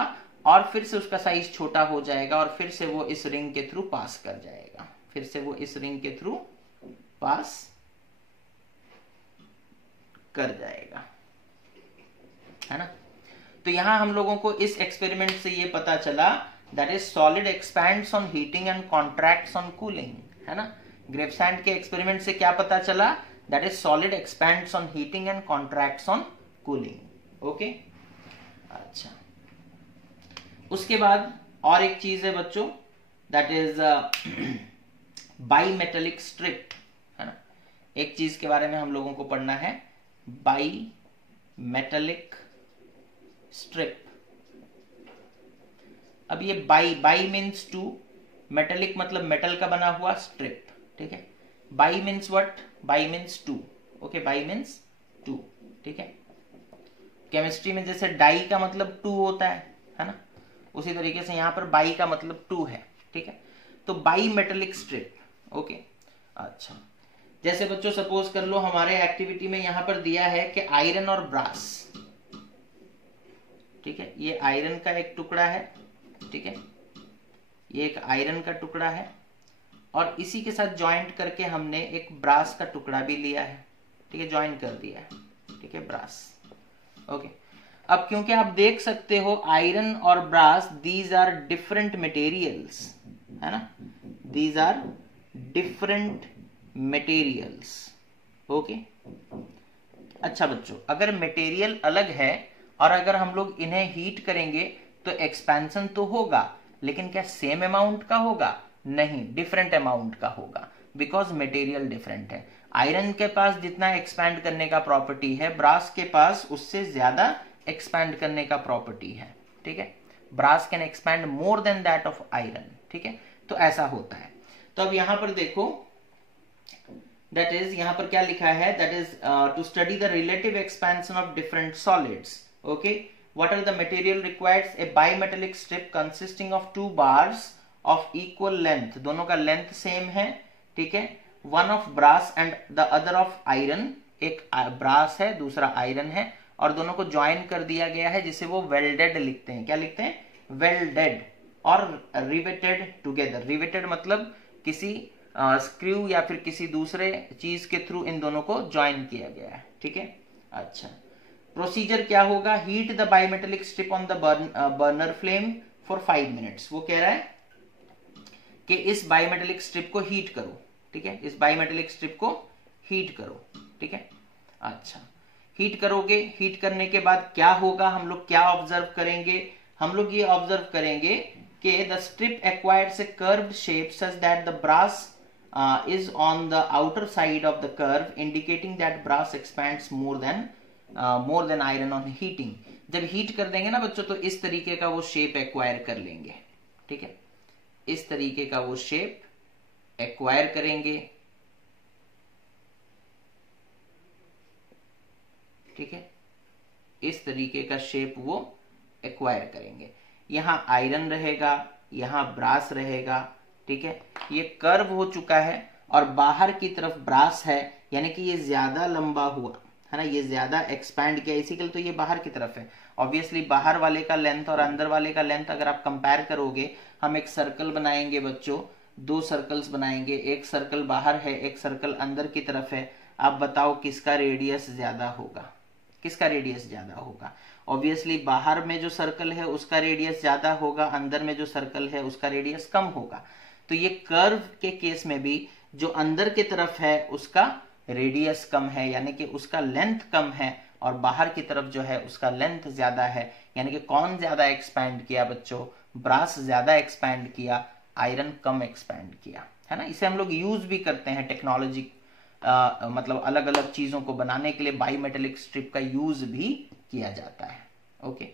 और फिर से उसका साइज छोटा हो जाएगा और फिर से वो इस रिंग के थ्रू पास कर जाएगा, फिर से वो इस रिंग के थ्रू पास कर जाएगा, है ना। तो यहां हम लोगों को इस एक्सपेरिमेंट से ये पता चला that is solid expands on heating and contracts on cooling, है ना। ग्रेवसैंड के एक्सपेरिमेंट से क्या पता चला, that is solid expands on heating and contracts on cooling. Okay, अच्छा, उसके बाद और एक चीज है बच्चों, दैट इज बाईमेटेलिक स्ट्रिप, है ना। एक चीज के बारे में हम लोगों को पढ़ना है, बाईमेटेलिक स्ट्रिप। अब ये बाई मीन्स टू, मेटेलिक मतलब मेटल का बना हुआ, स्ट्रिप, ठीक है। Bi means what, bi means two, okay, bi means two, ठीक है। केमिस्ट्री में जैसे डाई का मतलब टू होता है ना, उसी तरीके से यहां पर बाई का मतलब टू है, ठीक है। तो बाई मेटेलिक स्ट्रिप, ओके, अच्छा। जैसे बच्चों सपोज कर लो हमारे एक्टिविटी में यहां पर दिया है कि आयरन और ब्रास, ठीक है, ये आयरन का एक टुकड़ा है, ठीक है, ये एक आयरन का टुकड़ा है और इसी के साथ ज्वाइंट करके हमने एक ब्रास का टुकड़ा भी लिया है, ठीक है, ज्वाइंट कर दिया है, ठीक है, ब्रास। ओके, अब क्योंकि आप देख सकते हो आयरन और brass, these are different materials, है ना, these are different materials. Okay, अच्छा बच्चों, अगर मटेरियल अलग है और अगर हम लोग इन्हें हीट करेंगे तो एक्सपेंशन तो होगा, लेकिन क्या सेम अमाउंट का होगा? नहीं, डिफरेंट अमाउंट का होगा, बिकॉज मटेरियल डिफरेंट है। आयरन के पास जितना एक्सपैंड करने का प्रॉपर्टी है, ब्रास के पास उससे ज्यादा एक्सपैंड करने का प्रॉपर्टी है, ठीक है। Brass can expand more than that of iron, ठीक है, तो ऐसा होता है। तो अब यहां पर देखो, दैट इज, यहां पर क्या लिखा है, that is to study the relative expansion of different solids. Okay, what are the material required? A bimetallic strip consisting of two bars of equal length, दोनों का लेंथ सेम है, ठीक है, one of brass and the other of iron, एक brass है दूसरा iron है और दोनों को ज्वाइन कर दिया गया है, जिसे वो वेल्डेड लिखते हैं। क्या लिखते हैं? वेल्डेड और रिवेटेड टुगेदर। रिवेटेड मतलब किसी स्क्रू या फिर किसी दूसरे चीज के थ्रू इन दोनों को ज्वाइन किया गया है, ठीक है। अच्छा, प्रोसीजर क्या होगा? Heat the bimetallic strip on the burner flame for 5 minutes. वो कह रहा है कि इस बाइमेटेलिक स्ट्रिप को हीट करो, ठीक है, इस बाइमेटेलिक स्ट्रिप को हीट करो, ठीक है। अच्छा, हीट करोगे, हीट करने के बाद क्या होगा, हम लोग क्या ऑब्जर्व करेंगे? हम लोग ये ऑब्जर्व करेंगे कि the strip acquires a curved shape such that the brass is on the outer side of the curve, indicating that brass expands more than iron on heating। जब हीट कर देंगे ना बच्चों, तो इस तरीके का वो शेप एक्वायर कर लेंगे, ठीक है, इस तरीके का वो शेप एक्वायर करेंगे, ठीक है, इस तरीके का शेप वो एक्वायर करेंगे। यहां आयरन रहेगा, यहां ब्रास रहेगा, ठीक है, ये कर्व हो चुका है और बाहर की तरफ ब्रास है, यानी कि ये ज्यादा लंबा हुआ है ना, ये ज्यादा एक्सपैंड किया, इसी के लिए तो ये बाहर की तरफ है। ऑब्वियसली बाहर वाले का लेंथ और अंदर वाले का लेंथ अगर आप कंपेयर करोगे, हम एक सर्कल बनाएंगे बच्चों, 2 सर्कल्स बनाएंगे, एक सर्कल बाहर है, एक सर्कल अंदर की तरफ है। आप बताओ किसका रेडियस ज्यादा होगा? किसका रेडियस ज्यादा होगा? ऑब्वियसली बाहर में जो सर्कल है उसका रेडियस ज्यादा होगा, अंदर में जो सर्कल है उसका रेडियस कम होगा। तो ये कर्व के केस में भी जो अंदर की तरफ है उसका रेडियस कम है, यानी कि उसका लेंथ कम है, और बाहर की तरफ जो है उसका लेंथ ज्यादा है। यानी कि कौन ज्यादा एक्सपैंड किया बच्चों? ब्रास ज्यादा एक्सपैंड किया, आयरन कम एक्सपैंड किया, है ना। इसे हम लोग यूज भी करते हैं टेक्नोलॉजी, मतलब अलग अलग चीजों को बनाने के लिए बाईमेटेलिक स्ट्रिप का यूज भी किया जाता है। ओके,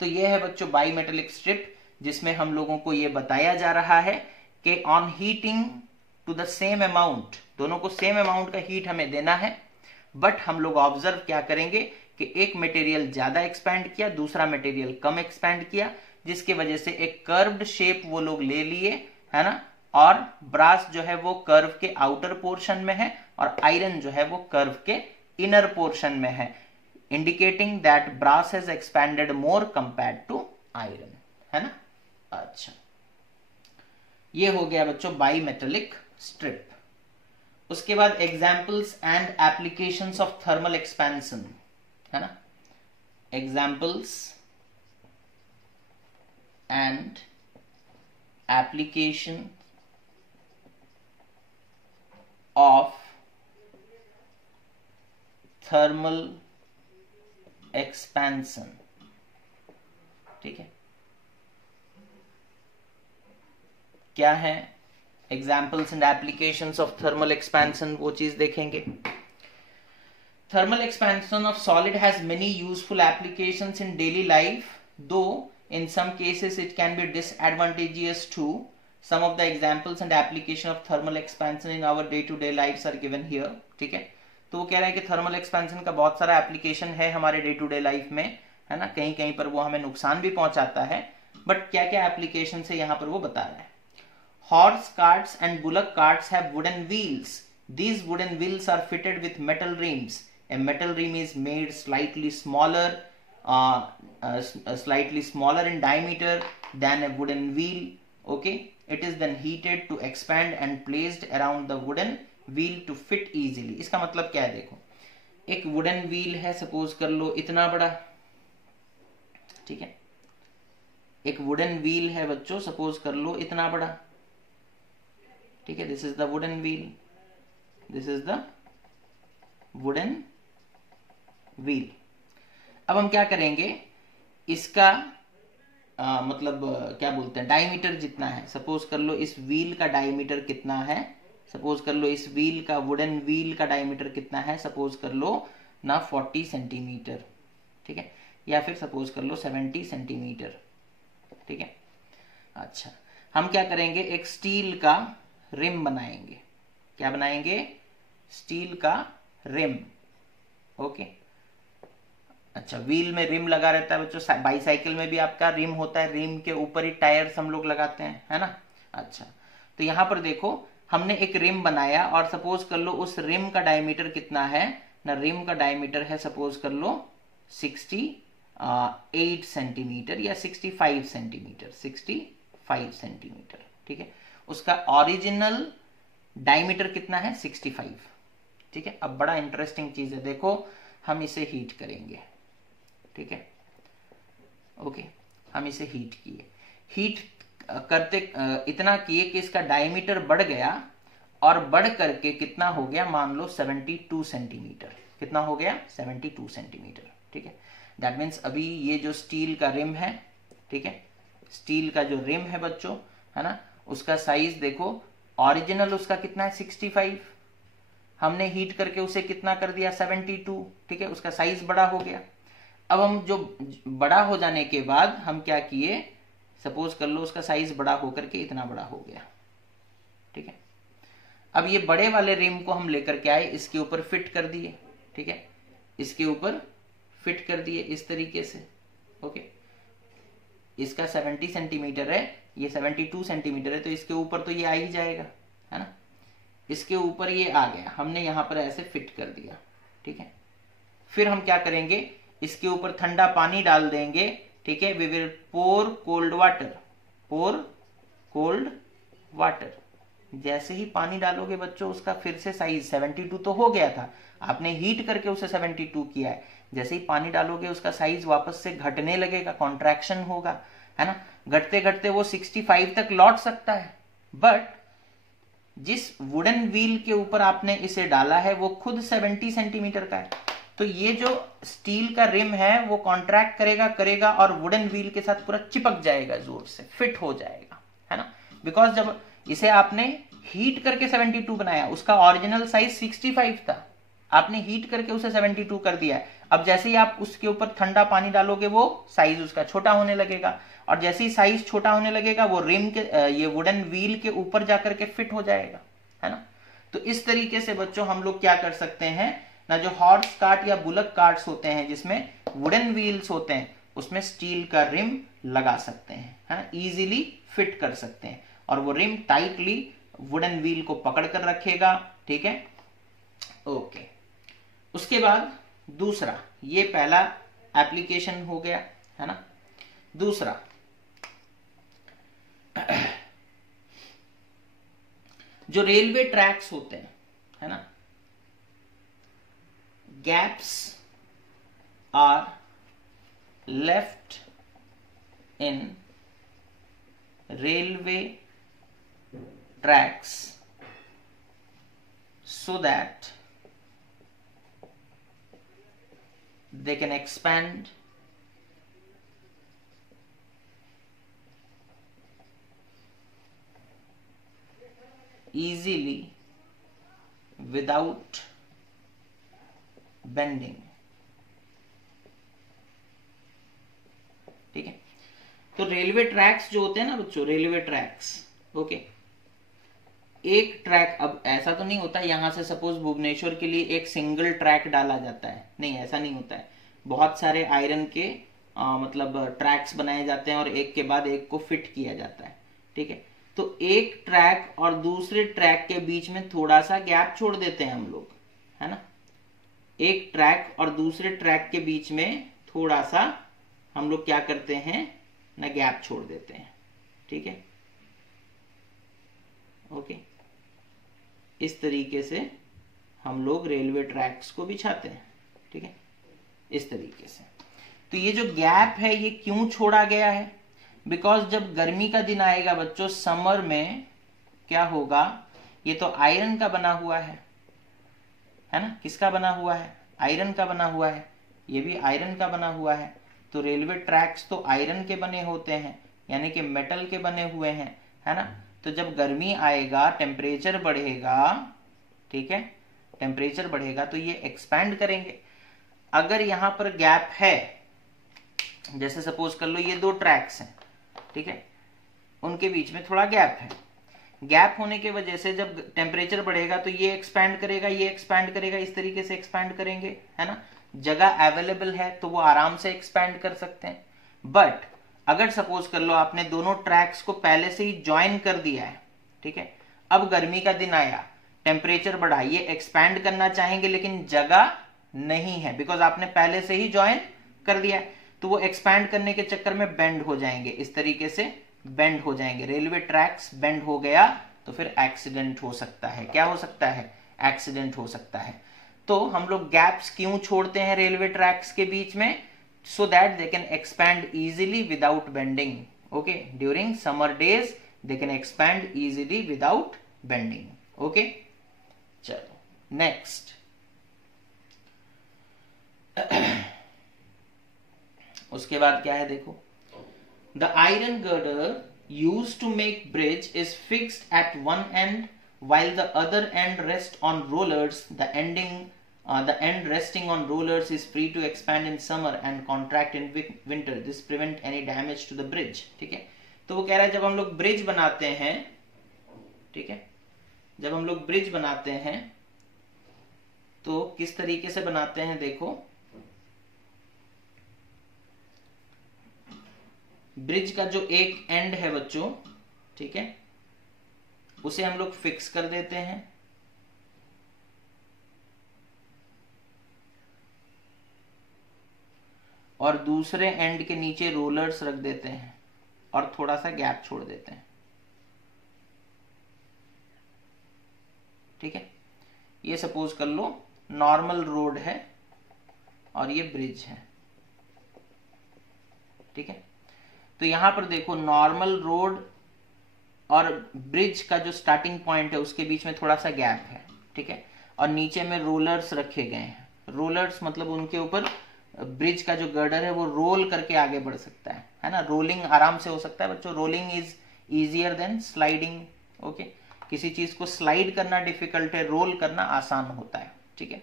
तो ये है बच्चों बाईमेटेलिक स्ट्रिप, जिसमें हम लोगों को ये बताया जा रहा है कि on heating to the same amount, दोनों को सेम अमाउंट का हीट हमें देना है, बट हम लोग ऑब्जर्व क्या करेंगे कि एक मटेरियल ज्यादा एक्सपैंड किया, दूसरा मटेरियल कम एक्सपैंड किया, जिसकी वजह से एक कर्व्ड शेप वो लोग ले लिए, है ना। और ब्रास जो है वो कर्व के आउटर पोर्शन में है और आयरन जो है वो कर्व के इनर पोर्शन में है, indicating that brass has expanded more compared to iron, है ना। अच्छा, ये हो गया बच्चों बाईमेटेलिक स्ट्रिप। उसके बाद examples and applications of thermal expansion, है ना। Examples and application of thermal expansion, ठीक है। क्या है examples and applications of thermal expansion, वो चीज देखेंगे। Thermal expansion of solid has many useful applications in daily life, दो in some cases it can be disadvantageous too. Some of the examples and application of thermal expansion in our day to day lives are given here, ठीक है। तो वो कह रहा है कि thermal expansion का बहुत सारा एप्लीकेशन है हमारे डे टू डे लाइफ में, है ना। कहीं कहीं पर वो हमें नुकसान भी पहुंचाता है, बट क्या क्या एप्लीकेशन है यहाँ पर वो बता रहा है। Horse carts and bullock carts have wooden wheels. These wooden wheels are fitted with metal rims. A metal rim is made slightly smaller in diameter than a wooden wheel. Okay, it is then heated to expand and placed around the wooden wheel to fit easily. इसका मतलब क्या है? देखो, एक wooden wheel है, suppose कर लो इतना बड़ा, ठीक है। एक wooden wheel है बच्चों, सपोज कर लो इतना बड़ा, ठीक है। This is the wooden wheel, this is the wooden wheel. अब हम क्या करेंगे, इसका मतलब क्या बोलते हैं, डायमीटर जितना है, सपोज कर लो इस व्हील का डायमीटर कितना है, सपोज कर लो इस व्हील का, वुडन व्हील का डायमीटर कितना है, सपोज कर लो ना 40 सेंटीमीटर, ठीक है, या फिर सपोज कर लो 70 सेंटीमीटर, ठीक है। अच्छा, हम क्या करेंगे, एक स्टील का रिम बनाएंगे। क्या बनाएंगे? स्टील का रिम। ओके, अच्छा, व्हील में रिम लगा रहता है बच्चों, बाईसाइकिल में भी आपका रिम होता है, रिम के ऊपर ही टायर्स हम लोग लगाते हैं, है ना। अच्छा, तो यहां पर देखो हमने एक रिम बनाया और सपोज कर लो उस रिम का डायमीटर कितना है ना, रिम का डायमीटर है सपोज कर लो 68 सेंटीमीटर या 65 सेंटीमीटर, 65 सेंटीमीटर, ठीक है। उसका ओरिजिनल डायमीटर कितना है? 65, ठीक है। अब बड़ा इंटरेस्टिंग चीज है, देखो हम इसे हीट करेंगे, ठीक है। ओके, हम इसे हीट किए, हीट करते इतना किए कि इसका डायमीटर बढ़ गया और बढ़ करके कितना हो गया, मान लो 72 सेंटीमीटर। कितना हो गया? 72 सेंटीमीटर, ठीक है। दैट मीन्स अभी ये जो स्टील का रिम है, ठीक है, स्टील का जो रिम है बच्चों, है ना, उसका साइज देखो, ओरिजिनल उसका कितना है 65, हमने हीट करके उसे कितना कर दिया 72, ठीक है, उसका साइज बड़ा हो गया। अब हम जो बड़ा हो जाने के बाद हम क्या किए, सपोज कर लो उसका साइज बड़ा होकर के इतना बड़ा हो गया, ठीक है। अब ये बड़े वाले रिम को हम लेकर के आए, इसके ऊपर फिट कर दिए, ठीक है, इसके ऊपर फिट कर दिए इस तरीके से। ओके, इसका 70 सेंटीमीटर है, ये 72 सेंटीमीटर है, तो इसके ऊपर तो ये आ ही जाएगा, है ना। इसके ऊपर ये आ गया, हमने यहां पर ऐसे फिट कर दिया, ठीक है। फिर हम क्या करेंगे, इसके ऊपर ठंडा पानी डाल देंगे, ठीक है। We will pour cold water, pour cold water. जैसे ही पानी डालोगे बच्चों, उसका फिर से साइज 72 तो हो गया था, आपने हीट करके उसे 72 किया है, जैसे ही पानी डालोगे उसका साइज वापस से घटने लगेगा, कॉन्ट्रैक्शन होगा, है ना। घटते घटते वो 65 तक लौट सकता है, बट जिस वुडन व्हील के ऊपर आपने इसे डाला है वो खुद 70 सेंटीमीटर का है, तो ये जो स्टील का रिम है वो कॉन्ट्रैक्ट करेगा और वुडन व्हील के साथ पूरा चिपक जाएगा, जोर से फिट हो जाएगा, है ना। बिकॉज जब इसे आपने हीट करके 72 बनाया, उसका ओरिजिनल साइज 65 था, आपने हीट करके उसे 72 कर दिया है। अब जैसे ही आप उसके ऊपर ठंडा पानी डालोगे वो साइज उसका छोटा होने लगेगा, और जैसे ही साइज छोटा होने लगेगा वो रिम के ये वुडन व्हील के ऊपर जाकर के फिट हो जाएगा, है ना। तो इस तरीके से बच्चों हम लोग क्या कर सकते हैं ना, जो हॉर्स कार्ट या बुलक कार्ट्स होते हैं जिसमें वुडन व्हील्स होते हैं, उसमें स्टील का रिम लगा सकते हैं, है ना, इजीली फिट कर सकते हैं, और वो रिम टाइटली वुडन व्हील को पकड़ कर रखेगा, ठीक है। ओके, उसके बाद दूसरा, ये पहला एप्लीकेशन हो गया, है ना। दूसरा, जो रेलवे ट्रैक्स होते हैं, है ना, gaps are left in railway tracks so that they can expand easily without bending, ठीक है। तो रेलवे ट्रैक्स जो होते हैं ना बच्चों, रेलवे ट्रैक्स, ओके, एक ट्रैक, अब ऐसा तो नहीं होता यहां से सपोज भुवनेश्वर के लिए एक सिंगल ट्रैक डाला जाता है, नहीं, ऐसा नहीं होता है। बहुत सारे आयरन के मतलब ट्रैक्स बनाए जाते हैं और एक के बाद एक को फिट किया जाता है, ठीक है। तो एक ट्रैक और दूसरे ट्रैक के बीच में थोड़ा सा गैप छोड़ देते हैं हम लोग, है ना। एक ट्रैक और दूसरे ट्रैक के बीच में थोड़ा सा हम लोग क्या करते हैं ना, गैप छोड़ देते हैं, ठीक है। ओके, इस तरीके से हम लोग रेलवे ट्रैक्स को बिछाते हैं, ठीक है, इस तरीके से। तो ये जो गैप है ये क्यों छोड़ा गया है, बिकॉज जब गर्मी का दिन आएगा बच्चों, समर में क्या होगा, ये तो आयरन का बना हुआ है ना, किसका बना हुआ है, आयरन का बना हुआ है, ये भी आयरन का बना हुआ है। तो रेलवे ट्रैक्स तो आयरन के बने होते हैं, यानी कि मेटल के बने हुए हैं, है ना। तो जब गर्मी आएगा, टेम्परेचर बढ़ेगा, ठीक है, टेम्परेचर बढ़ेगा तो ये एक्सपैंड करेंगे। अगर यहां पर गैप है, जैसे सपोज कर लो ये दो ट्रैक्स हैं, ठीक है, उनके बीच में थोड़ा गैप है, गैप होने की वजह से जब टेम्परेचर बढ़ेगा तो ये एक्सपैंड करेगा, ये एक्सपैंड करेगा, इस तरीके से एक्सपैंड करेंगे, है ना। जगह अवेलेबल है तो वो आराम से एक्सपैंड कर सकते हैं। बट अगर सपोज कर लो आपने दोनों ट्रैक्स को पहले से ही ज्वाइन कर दिया है, ठीक है, अब गर्मी का दिन आया, टेम्परेचर बढ़ा, ये एक्सपैंड करना चाहेंगे लेकिन जगह नहीं है, बिकॉज आपने पहले से ही ज्वाइन कर दिया है, तो वो एक्सपैंड करने के चक्कर में बेंड हो जाएंगे, इस तरीके से बेंड हो जाएंगे। रेलवे ट्रैक्स बेंड हो गया तो फिर एक्सीडेंट हो सकता है, क्या हो सकता है, एक्सीडेंट हो सकता है। तो हम लोग गैप्स क्यों छोड़ते हैं रेलवे ट्रैक्स के बीच में, so that they can expand easily without bending, okay, during summer days they can expand easily without bending, okay। चलो नेक्स्ट, उसके बाद क्या है देखो, the iron girder used to make bridge is fixed at one end while the other end rests on rollers. The end resting on rollers is free to expand in summer and contract in winter. This prevent any damage to the bridge, ठीक है। तो वो कह रहा है जब हम लोग ब्रिज बनाते हैं, ठीक है, जब हम लोग ब्रिज बनाते हैं तो किस तरीके से बनाते हैं, देखो, ब्रिज का जो एक एंड है बच्चों, ठीक है, उसे हम लोग फिक्स कर देते हैं, और दूसरे एंड के नीचे रोलर्स रख देते हैं और थोड़ा सा गैप छोड़ देते हैं, ठीक है। ये सपोज कर लो नॉर्मल रोड है और ये ब्रिज है, ठीक है। तो यहां पर देखो नॉर्मल रोड और ब्रिज का जो स्टार्टिंग पॉइंट है उसके बीच में थोड़ा सा गैप है, ठीक है। और नीचे में रोलर्स रखे गए हैं। रोलर्स मतलब उनके ऊपर ब्रिज का जो गर्डर है वो रोल करके आगे बढ़ सकता है ना। रोलिंग आराम से हो सकता है बच्चों, rolling is easier than sliding. Okay, किसी चीज को स्लाइड करना डिफिकल्ट है, रोल करना आसान होता है, ठीक है।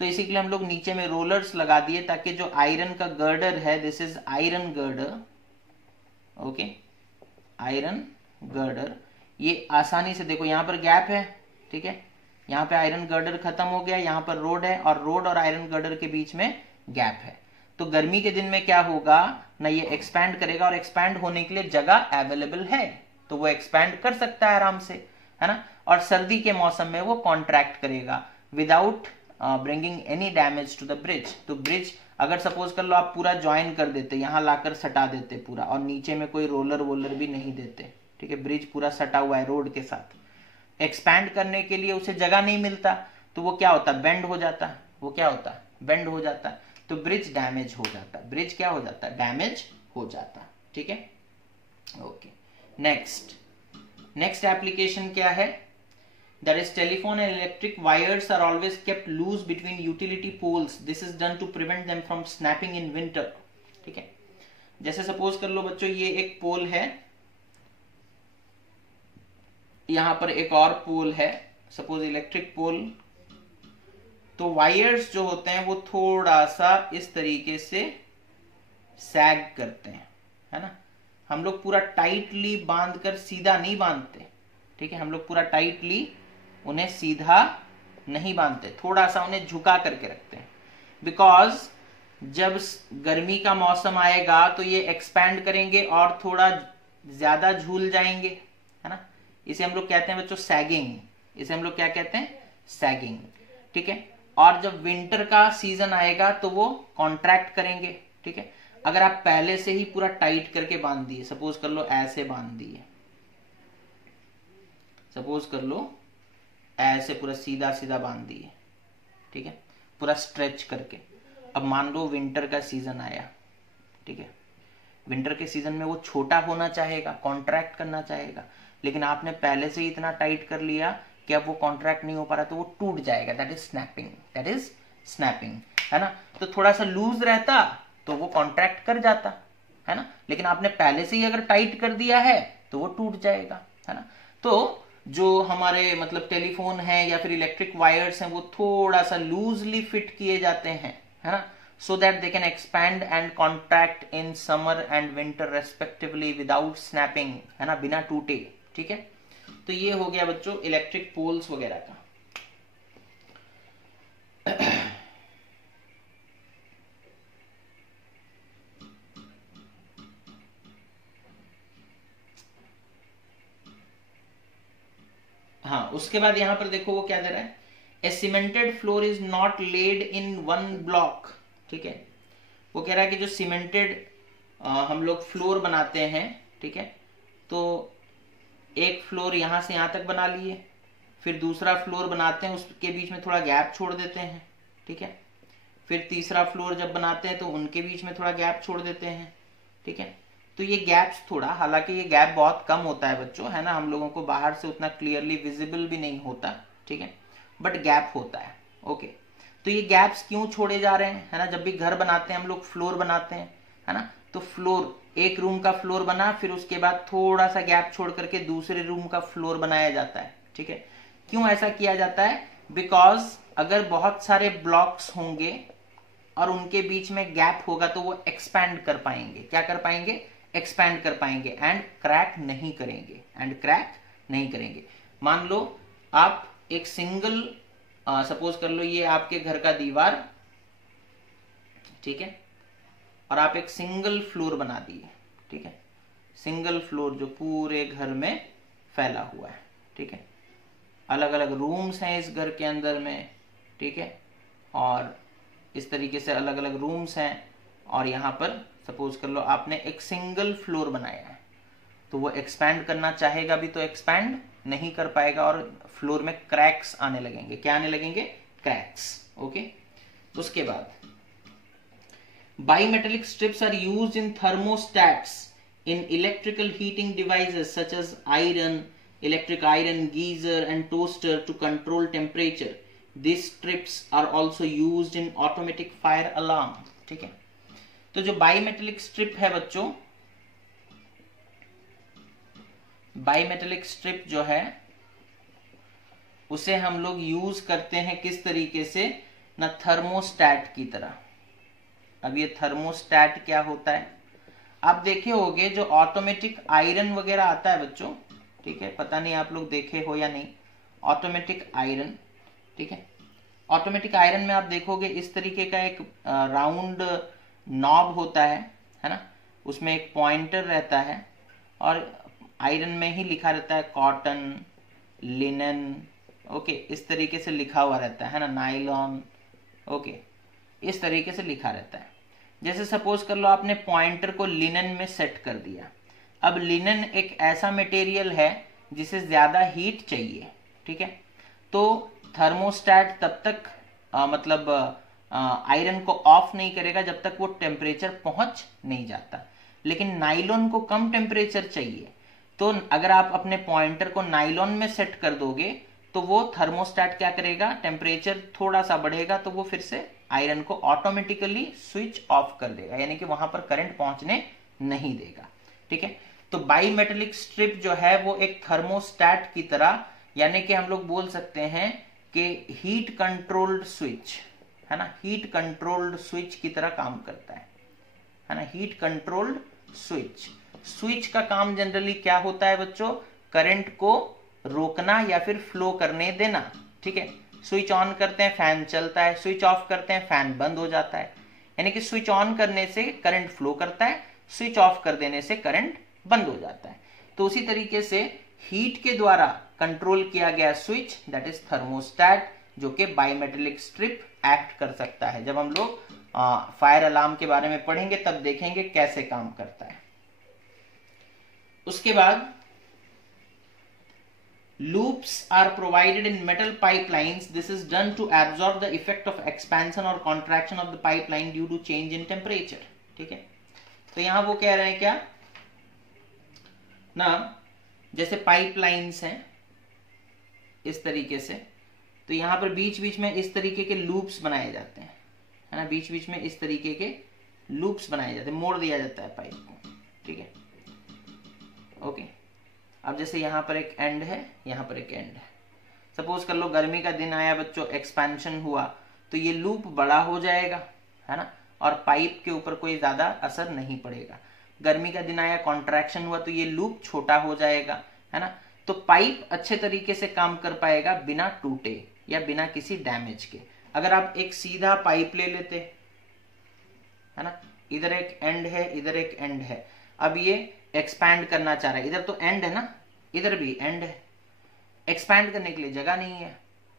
तो इसी के लिए हम लोग नीचे में रोलर्स लगा दिए ताकि जो आयरन का गर्डर है, this is iron girder, okay, iron girder, ये आसानी से, देखो यहाँ पर गैप है, ठीक है, यहाँ पे आयरन गर्डर खत्म हो गया, यहाँ पर रोड है और रोड और आयरन गर्डर के बीच में गैप है। तो गर्मी के दिन में क्या होगा ना, ये एक्सपैंड करेगा और एक्सपैंड होने के लिए जगह अवेलेबल है तो वो एक्सपैंड कर सकता है आराम से, है ना। और सर्दी के मौसम में वो कॉन्ट्रैक्ट करेगा without bringing any damage to the bridge. तो ब्रिज अगर सपोज कर लो आप पूरा ज्वाइन कर देते, यहाँ लाकर सटा देते पूरा, और नीचे में कोई रोलर वोलर भी नहीं देते, ठीक है, ब्रिज पूरा सटा हुआ है रोड के साथ, एक्सपैंड करने के लिए उसे जगह नहीं मिलता, तो वो क्या होता, बेंड हो जाता, वो क्या होता, बेंड हो जाता, तो ब्रिज डैमेज हो जाता, ब्रिज क्या हो जाता, डैमेज हो जाता, ठीक है। ओके, नेक्स्ट एप्लीकेशन क्या है, that is telephone and electric wires are always kept loose between utility poles. This is done to prevent them from snapping in winter, ठीक है। जैसे सपोज कर लो बच्चों ये एक पोल है, यहां पर एक और पोल है, सपोज इलेक्ट्रिक पोल, तो वायर्स जो होते हैं वो थोड़ा सा इस तरीके से सैग करते हैं, है ना। हम लोग पूरा टाइटली बांधकर सीधा नहीं बांधते, ठीक है, हम लोग पूरा टाइटली उन्हें सीधा नहीं बांधते, थोड़ा सा उन्हें झुका करके रखते हैं, बिकॉज जब गर्मी का मौसम आएगा तो ये एक्सपैंड करेंगे और थोड़ा ज्यादा झूल जाएंगे, है ना। इसे हम लोग कहते हैं बच्चों सैगिंग, इसे हम लोग क्या कहते हैं, सैगिंग, ठीक है। और जब विंटर का सीजन आएगा तो वो कॉन्ट्रैक्ट करेंगे, ठीक है। अगर आप पहले से ही पूरा टाइट करके बांध दिए, सपोज कर लो ऐसे बांध दिए, सपोज कर लो ऐसे पूरा सीधा सीधा बांध दिए, ठीक है, पूरा स्ट्रेच करके। अब मान लो विंटर का सीजन आया, ठीक है, विंटर के सीजन में वो छोटा होना चाहेगा, कॉन्ट्रैक्ट करना चाहेगा, लेकिन आपने पहले से ही इतना टाइट कर लिया कि अब वो कॉन्ट्रैक्ट नहीं हो पा रहा, तो वो टूट जाएगा, that is snapping, that is snapping, है ना। तो थोड़ा सा लूज रहता तो वो कॉन्ट्रैक्ट कर जाता, है ना, लेकिन आपने पहले से ही अगर टाइट कर दिया है तो वो टूट जाएगा, है ना। तो जो हमारे मतलब टेलीफोन है या फिर इलेक्ट्रिक वायर्स हैं वो थोड़ा सा लूजली फिट किए जाते हैं, है ना, so that they can expand and contract in summer and winter respectively without snapping, है ना, बिना टूटे, ठीक है। तो ये हो गया बच्चों इलेक्ट्रिक पोल्स वगैरह का। हाँ, उसके बाद यहां पर देखो वो क्या दे रहा है, a cemented floor is not laid in one block, ठीक है। वो कह रहा है कि जो सीमेंटेड हम लोग फ्लोर बनाते हैं, ठीक है, तो एक फ्लोर यहां से यहां तक बना लिए, फिर दूसरा फ्लोर बनाते हैं उसके बीच में थोड़ा गैप छोड़ देते हैं, ठीक है, फिर तीसरा फ्लोर जब बनाते हैं तो उनके बीच में थोड़ा गैप छोड़ देते हैं, ठीक है। तो ये गैप्स थोड़ा, हालांकि ये गैप बहुत कम होता है बच्चों, है ना, हम लोगों को बाहर से उतना क्लियरली विजिबल भी नहीं होता, ठीक है, बट गैप होता है, ओके। तो ये गैप्स क्यों छोड़े जा रहे हैं, है ना, जब भी घर बनाते हैं हम लोग फ्लोर बनाते हैं, है ना, तो फ्लोर, एक रूम का फ्लोर बना, फिर उसके बाद थोड़ा सा गैप छोड़ करके दूसरे रूम का फ्लोर बनाया जाता है, ठीक है। क्यों ऐसा किया जाता है, बिकॉज अगर बहुत सारे ब्लॉक्स होंगे और उनके बीच में गैप होगा तो वो एक्सपैंड कर पाएंगे, क्या कर पाएंगे, एक्सपैंड कर पाएंगे, एंड क्रैक नहीं करेंगे, एंड क्रैक नहीं करेंगे। मान लो आप एक सिंगल, सपोज कर लो ये आपके घर का दीवार, ठीक है, और आप एक सिंगल फ्लोर बना दिए, ठीक है, सिंगल फ्लोर जो पूरे घर में फैला हुआ है, ठीक है, अलग अलग रूम्स हैं इस घर के अंदर में, ठीक है, और इस तरीके से अलग अलग रूम्स हैं, और यहाँ पर सपोज कर लो आपने एक सिंगल फ्लोर बनाया है, तो वो एक्सपैंड करना चाहेगा भी तो एक्सपैंड नहीं कर पाएगा और फ्लोर में क्रैक्स आने लगेंगे, क्या आने लगेंगे, क्रैक्स, ओके। उसके बाद bimetallic strips are used in thermostats in electrical heating devices such as iron, electric iron, geyser and toaster to control temperature. These strips are also used in automatic fire alarm. ठीक है, तो जो bimetallic strip है बच्चों, bimetallic strip जो है उसे हम लोग यूज करते हैं किस तरीके से ना, थर्मोस्टैट की तरह। अब ये थर्मोस्टैट क्या होता है, आप देखे होंगे जो ऑटोमेटिक आयरन वगैरह आता है बच्चों, ठीक है, पता नहीं आप लोग देखे हो या नहीं, ऑटोमेटिक आयरन, ठीक है। ऑटोमेटिक आयरन में आप देखोगे इस तरीके का एक राउंड नॉब होता है ना, उसमें एक पॉइंटर रहता है और आयरन में ही लिखा रहता है कॉटन, लिनन, ओके, इस तरीके से लिखा हुआ रहता है ना, नायलॉन, ओके, इस तरीके से लिखा रहता है। जैसे सपोज कर लो आपने पॉइंटर को लिनन में सेट कर दिया। अब लिनन एक ऐसा मटेरियल है जिसे ज्यादा हीट चाहिए, ठीक है, तो थर्मोस्टैट तब तक मतलब आयरन को ऑफ नहीं करेगा जब तक वो टेम्परेचर पहुंच नहीं जाता। लेकिन नाइलॉन को कम टेम्परेचर चाहिए, तो अगर आप अपने पॉइंटर को नाइलॉन में सेट कर दोगे तो वो थर्मोस्टैट क्या करेगा, टेम्परेचर थोड़ा सा बढ़ेगा तो वो फिर से आयरन को ऑटोमेटिकली स्विच ऑफ कर देगा, यानी कि वहां पर करंट पहुंचने नहीं देगा, ठीक है। तो बाईमेटेलिक स्ट्रिप जो है वो एक थर्मोस्टैट की तरह, यानी कि हम लोग बोल सकते हैं कि हीट कंट्रोल्ड स्विच है ना, हीट कंट्रोल्ड स्विच की तरह काम करता है ना, हीट कंट्रोल्ड स्विच। स्विच का काम जनरली क्या होता है बच्चों, करंट को रोकना या फिर फ्लो करने देना, ठीक है। स्विच ऑन करते हैं फैन चलता है, स्विच ऑफ करते हैं फैन बंद हो जाता है, यानी कि स्विच ऑन करने से करंट फ्लो करता है, स्विच ऑफ कर देने से करंट बंद हो जाता है। तो उसी तरीके से हीट के द्वारा कंट्रोल किया गया स्विच, दैट इज थर्मोस्टैट, जो कि बाईमेटेलिक स्ट्रिप एक्ट कर सकता है। जब हम लोग फायर अलार्म के बारे में पढ़ेंगे तब देखेंगे कैसे काम करता है। उसके बाद loops are provided in metal pipelines. This is done to absorb the effect of expansion or contraction of the pipeline due to change in temperature, ठीक है। तो यहां वो कह रहे हैं क्या ना, जैसे पाइपलाइंस हैं इस तरीके से, तो यहां पर बीच बीच में इस तरीके के लूप्स बनाए जाते हैं, है ना, बीच बीच में इस तरीके के लूप्स बनाए जाते हैं, मोड़ दिया जाता है पाइप को, ठीक है, ओके। अब जैसे यहाँ पर एक एंड है, यहाँ पर एक एंड है, सपोज कर लो गर्मी का दिन आया बच्चों, एक्सपेंशन हुआ तो ये लूप बड़ा हो जाएगा, है ना, और पाइप के ऊपर कोई ज्यादा असर नहीं पड़ेगा। गर्मी का दिन आया, कॉन्ट्रैक्शन हुआ तो ये लूप छोटा हो जाएगा, है ना, तो पाइप अच्छे तरीके से काम कर पाएगा बिना टूटे या बिना किसी डैमेज के। अगर आप एक सीधा पाइप ले लेते, है ना, इधर एक एंड है, इधर एक एंड है, अब ये एक्सपैंड करना चाह रहा है, इधर तो एंड है ना, इधर भी एंड है, एक्सपैंड करने के लिए जगह नहीं है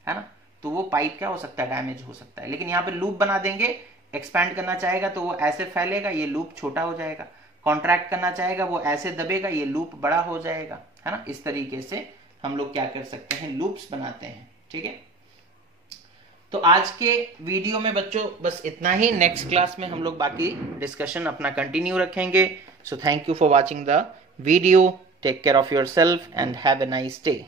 ना, तो वो पाइप क्या हो सकता है, डैमेज हो सकता है। लेकिन यहाँ पे लूप बना देंगे, एक्सपैंड करना चाहेगा तो वो ऐसे फैलेगा, ये लूप छोटा हो जाएगा, कॉन्ट्रैक्ट करना चाहेगा वो ऐसे दबेगा, ये लूप बड़ा हो जाएगा, है ना। इस तरीके से हम लोग क्या कर सकते हैं, लूप्स बनाते हैं, ठीक है। तो आज के वीडियो में बच्चों बस इतना ही, नेक्स्ट क्लास में हम लोग बाकी डिस्कशन अपना कंटिन्यू रखेंगे। So thank you for watching the video. Take care of yourself and have a nice day.